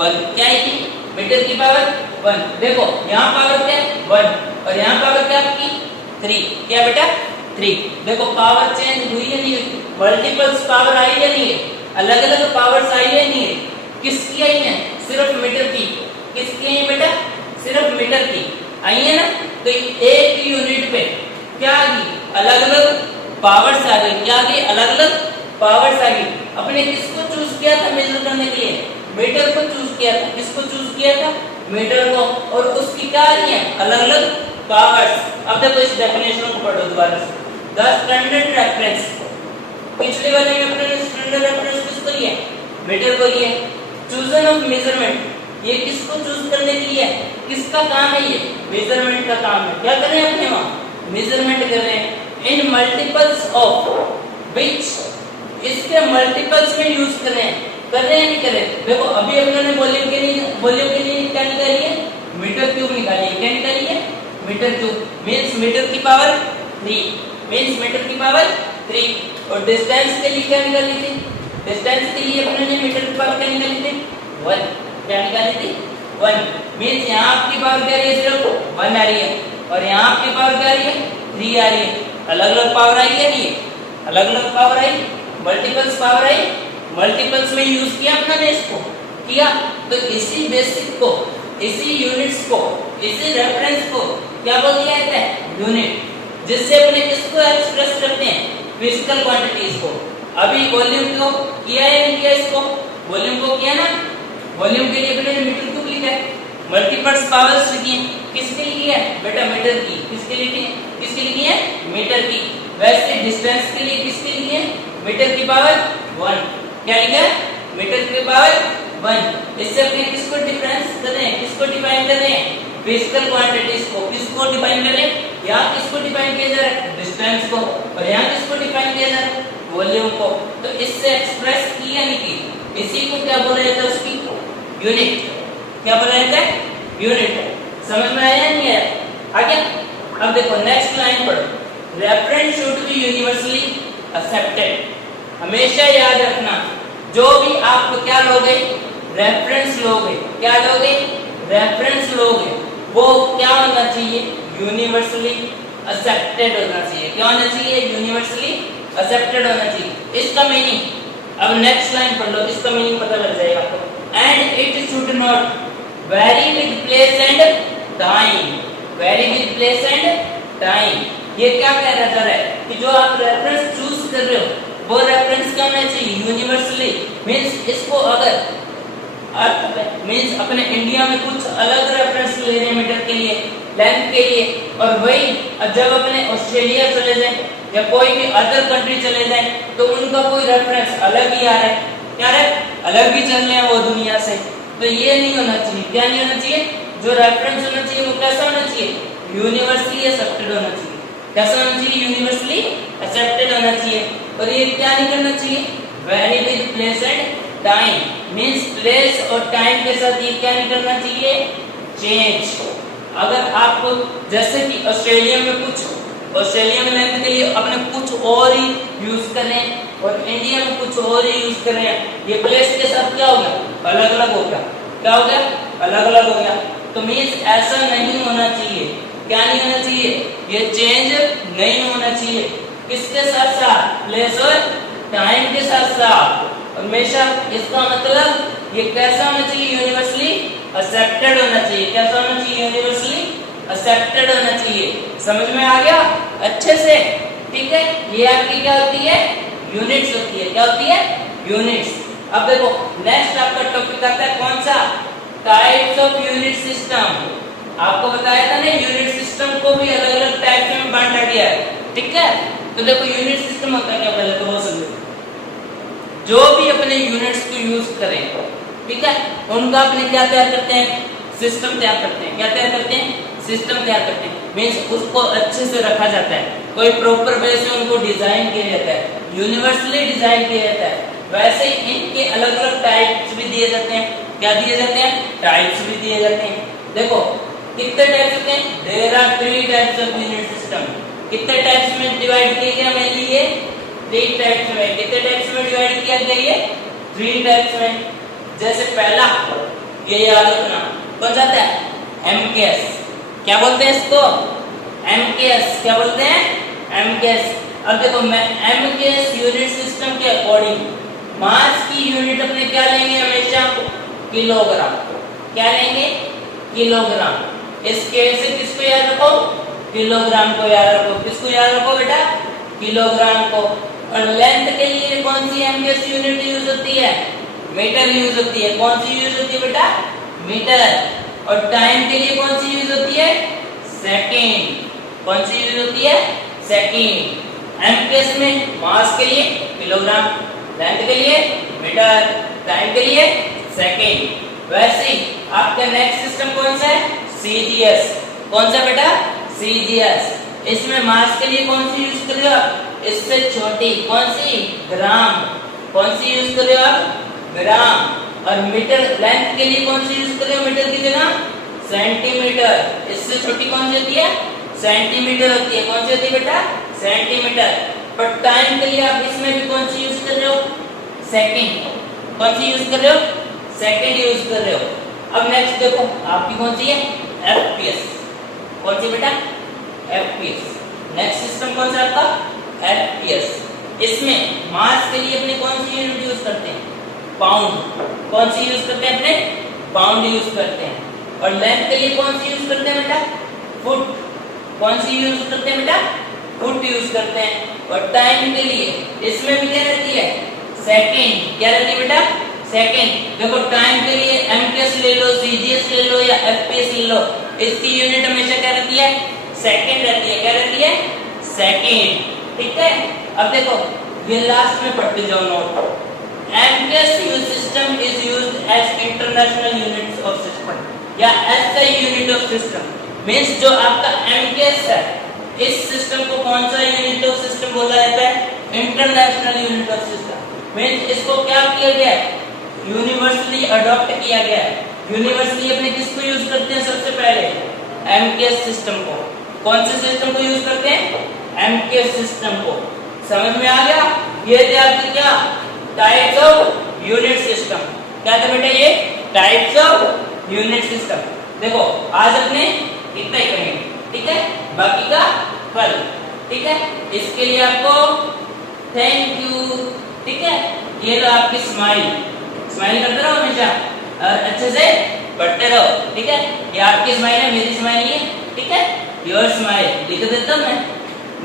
1। क्या आएगी? मीटर की पावर 1। देखो यहाँ पावर क्या है? 1 और यहाँ पावर क्या आपकी? 3। क्या बेटा? 3। देखो पावर चेंज हुई है नहीं? मल्टीपल्स पावर आई है नहीं? अलग अलग पावर्स आई है नहीं? किसकी आई है? सिर्फ मीटर की। किसकी आई बेटा? सिर्फ मीटर की आई है ना? तो एक यूनिट पे क्या आ गई? अलग अलग पावर्स आ गई। क्या आ गई? अलग अलग पावर्स आ गई। अपने किसको चूज किया था मेजर करने के लिए? मीटर को चूज किया था। किसको चूज किया था? मीटर को। और उसकी क्या आ रही है? अलग अलग पावर्स। अब देखो इस डेफिनेशन को पढ़ो दोबारा से। The standard reference. पिछले वाले में अपने स्टैंडर्ड रेफरेंस किसको लिया? मीटर को लिया। चूजन ऑफ मेजरमेंट ये किसको चूज करने के लिए? किसका काम है ये? मेजरमेंट का काम है। क्या कर रहे हैं अपने वहां? मेजरमेंट कर रहे हैं। इन मल्टीपल्स ऑफ विच इसके मल्टीपल्स में यूज कर रहे हैं। कर रहे हैं नहीं कर रहे? देखो अभी अपने ने वॉल्यूम के लिए क्या निकाली है? मीटर क्यूब निकाली है। क्या निकाली है? Metre cube. मींस मीटर की पावर 3। मींस मीटर की पावर 3। और डिस्टेंस के लिए क्या निकाली थी? डिस्टेंस के लिए अपने ने मीटर की पावर क्या निकाली थी? 1। क्या निकाली थी? 1। मींस यहाँ आपकी पावर क्या आ रही है? सिर्फ 1 आ रही है। और यहाँ आपकी पावर क्या आ रही है? 3 आ रही है। अलग अलग पावर आई है नहीं? अलग अलग पावर आई। मल्टीपल्स पावर आई। मल्टीपल्स में यूज किया अपने ने इसको किया। तो इसी बेसिक को, इसी यूनिट्स को, इसी रेफरेंस को क्या बोल दिया जाता है? यूनिट। जिससे अपने किसको एक्सप्रेस करते हैं? फिजिकल क्वांटिटीज को। अभी वॉल्यूम को किया है नहीं किया? इसको वॉल्यूम को किया ना? वॉल्यूम के लिए अपने ने मीटर क्यूब लिखा है। मल्टीपल्स पावर्स लिखी। किसके लिए है बेटा? मीटर की। किसके लिए? किसके लिए है? मीटर की। वैसे डिस्टेंस के लिए किसके लिए? मीटर की पावर 1। क्या लिखा है? मीटर की पावर 1। इससे अपने किसको डिफरेंस कर रहे हैं? किसको डिफाइन कर रहे हैं? फिजिकल क्वांटिटीज को। किसको डिफाइन कर रहे हैं? यहाँ किसको डिफाइन किया जा रहा है? डिस्टेंस को। और यहाँ किसको डिफाइन किया जा रहा है? वॉल्यूम को। तो इससे एक्सप्रेस किया नहीं की। इसी को क्या बोला जाता है? उसकी यूनिट। क्या बोला जाता है? यूनिट। समझ में आया नहीं आया? आगे अब देखो नेक्स्ट लाइन पढ़ो। Reference should be universally accepted. हमेशा याद रखना जो भी आप क्या लोगे? रेफरेंस लोगे। क्या लोगे? रेफरेंस लोगे। वो क्या होना चाहिए? यूनिवर्सली एक्सेप्टेड होना चाहिए। क्या होना चाहिए? यूनिवर्सली एक्सेप्टेड होना चाहिए। इसका मीनिंग अब नेक्स्ट लाइन पढ़ लो। इसका मीनिंग पता लग जाएगा आपको। And it should not very with place and time. Very with place and time. ये क्या कहना चाह रहा है? कि जो आप रेफरेंस चूज कर रहे हो वो रेफरेंस क्या होना चाहिए? यूनिवर्सली। मींस इसको अगर मींस अपने इंडिया में कुछ अलग रेफरेंस ले रहे हैं मीटर के लिए, लेंथ के लिए, और वही जब अपने ऑस्ट्रेलिया चले जाए या कोई भी अदर कंट्री चले जाए तो उनका कोई रेफरेंस अलग ही आ रहा है, क्या है अलग ही चल रहे हैं वो दुनिया से। तो ये नहीं होना चाहिए। क्या नहीं होना चाहिए? जो रेफरेंस होना चाहिए वो कैसा होना चाहिए? यूनिवर्सली एक्सेप्टेड होना चाहिए। कैसा होना चाहिए? यूनिवर्सली एक्सेप्टेड होना चाहिए। और ये क्या नहीं करना चाहिए? Vary with place and time means place और टाइम के साथ ये क्या नहीं करना चाहिए? चेंज। अगर आप जैसे कि ऑस्ट्रेलिया में लेंथ के लिए अपने कुछ और ही यूज करें और इंडिया में कुछ और ही यूज करें, ये प्लेस के साथ क्या हो गया? अलग अलग हो गया। क्या हो गया? अलग अलग हो गया। तो मींस ऐसा नहीं होना चाहिए। क्या नहीं होना चाहिए? ये चेंज नहीं होना चाहिए। किसके साथ साथ? प्लेस और टाइम के साथ साथ। हमेशा इसका मतलब ये कैसा होना चाहिए? यूनिवर्सली एक्सेप्टेड होना चाहिए। कैसा होना चाहिए? यूनिवर्सली एक्सेप्टेड होना चाहिए। समझ में आ गया अच्छे से? ठीक है, ये आपकी क्या होती है? यूनिट्स होती है। क्या होती है? यूनिट्स। अब देखो नेक्स्ट आपका टॉपिक आता है कौन सा? Types of unit system. आपको बताया था ना यूनिट सिस्टम को भी अलग अलग टाइप्स में बांटा गया है। ठीक है, तो देखो यूनिट सिस्टम होता है क्या? पहले तो वो समझो। जो भी अपने यूनिट्स को यूज करें, ठीक है, उनका अपने क्या तैयार करते हैं? सिस्टम तैयार करते हैं। क्या तैयार करते हैं? सिस्टम तैयार करते हैं। मींस उसको अच्छे से रखा जाता है, कोई प्रॉपर वे से उनको डिजाइन किया जाता है, यूनिवर्सली डिजाइन किया जाता है। वैसे ही इनके अलग अलग टाइप्स भी दिए जाते हैं। क्या दिए जाते हैं? टाइप्स भी दिए जाते हैं। देखो कितने टाइप्स होते हैं? There are 3 types of unit system. कितने टाइप्स में डिवाइड किए गए मेरे लिए? 3 टाइप्स में। कितने टाइप्स में डिवाइड किया गया ये? 3 टाइप्स में। जैसे पहला ये याद रखना कौन जाता है? एमकेएस। क्या बोलते हैं इसको? एमकेएस। क्या बोलते हैं? एमकेएस। अब देखो मैं एमकेएस यूनिट सिस्टम के अकॉर्डिंग मास की यूनिट अपने क्या लेंगे? हमेशा किलोग्राम। क्या लेंगे? किलोग्राम। इसके से किसको याद रखो? किलोग्राम को याद रखो। किसको याद रखो बेटा? किलोग्राम को। और लेंथ के लिए कौन सी एमकेएस यूनिट यूज होती है? मीटर यूज होती है। कौन सी यूज होती है बेटा? मीटर। और टाइम के लिए कौन सी यूज होती है? सेकंड। कौन सी यूज होती है? सेकंड। एमकेएस में मास के लिए किलोग्राम, लेंथ के लिए मीटर, टाइम के लिए सेकंड। वैसे ही आपका नेक्स्ट सिस्टम कौन सा है? सीजीएस। कौन सा बेटा? सीजीएस। इसमें मास के लिए कौन सी यूज कर रहे हो आप? इससे छोटी कौन सी? ग्राम। कौन सी यूज कर रहे हो आप? ग्राम। और मीटर लेंथ के लिए कौन सी यूज कर रहे हो मीटर की जगह? सेंटीमीटर। इससे छोटी कौन सी होती है? सेंटीमीटर होती है। कौन सी होती है बेटा? सेंटीमीटर। पर टाइम के लिए आप इसमें भी कौन सी यूज कर रहे हो? सेकंड। कौन सी यूज कर रहे हो? सेकंड यूज कर रहे हो। अब नेक्स्ट देखो आपकी कौन सी है? एफपीएस। कौन सी बेटा? एफपीएस। नेक्स्ट सिस्टम कौन सा आपका? एफपीएस। इसमें मास के लिए अपने कौन सी यूनिट यूज करते हैं? पाउंड। कौन सी यूज करते हैं अपने? पाउंड यूज करते हैं। और लेंथ के लिए कौन सी यूज करते हैं बेटा? फुट। कौन सी यूज करते हैं बेटा? फुट यूज करते हैं। और टाइम के लिए इसमें भी क्या रहती है? सेकंड। क्या रहती है बेटा? सेकंड। देखो टाइम के लिए एमकेएस ले लो, सीजीएस ले लो या एफपीएस ले लो, इसकी यूनिट हमेशा क्या रहती है? सेकंड रहती है। क्या रहती है? सेकंड। ठीक है, अब देखो ये लास्ट में पढ़ते जाओ note. MKS system is used as international units of system या SI unit of system। Means जो आपका MKS है इस सिस्टम को कौन सा यूनिट ऑफ सिस्टम बोला जाता है? International unit of system. Means इसको क्या किया गया है? यूनिवर्सली अडॉप्ट किया गया है। यूनिवर्सली अपने किसको यूज करते हैं? सबसे पहले MKS सिस्टम को। कौन से सिस्टम को यूज करते हैं? MKS सिस्टम को। समझ में आ गया? ये थे आपके क्या टाइप्स ऑफ यूनिट सिस्टम। क्या था बेटा? ये टाइप्स ऑफ यूनिट सिस्टम। देखो आज अपने इतना ही करेंगे, ठीक है, बाकी का कल। ठीक है, इसके लिए आपको थैंक यू। ठीक है, ये लो आपकी स्माइल। स्माइल करते रहो हमेशा और अच्छे से पढ़ते रहो। ठीक है, ये आपकी स्माइल है, मेरी स्माइल नहीं है। ठीक है, योर स्माइल लिख देता हूं मैं।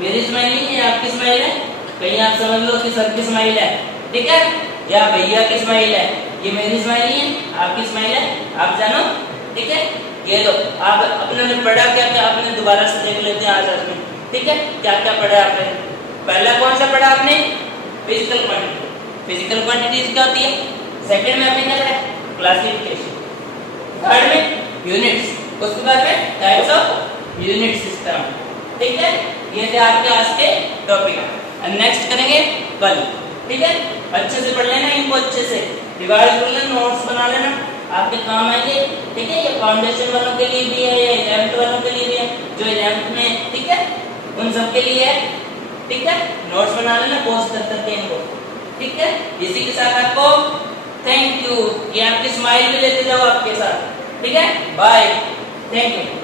मेरी स्माइल नहीं है, आपकी स्माइल है। कहीं आप समझ लो कि सर की स्माइल है, ठीक है, या भैया की स्माइल है। ये मेरी स्माइल नहीं है, आपकी स्माइल है, आप जानो। ठीक है, ये लो आप अपने ने पढ़ा क्या क्या, आपने दोबारा से देख लेते हैं आज में। ठीक है, क्या क्या पढ़ा आपने? पहला कौन सा पढ़ा आपने? Physical quantity. फिजिकल क्वांटिटीज क्या होती है? सेकंड में आपने क्या पढ़ा? क्लासिफिकेशन। थर्ड में यूनिट्स, उसके बाद में टाइप्स ऑफ यूनिट सिस्टम। ठीक है, ये थे आपके आज के टॉपिक। नेक्स्ट करेंगे कल। ठीक है, अच्छे से पढ़ लेना इनको, अच्छे से रिवाइज कर लेना, नोट्स बना लेना, आपके काम आएंगे। ठीक है, ये फाउंडेशन वालों के लिए भी है, ये 11th वालों के लिए भी है, जो 11th में, ठीक है, उन सब के लिए है। ठीक है, नोट्स बना लेना पोस्ट कर करके इनको। ठीक है, इसी के साथ आपको थैंक यू, ये आपकी स्माइल भी लेते जाओ आपके साथ। ठीक है, बाय, थैंक यू।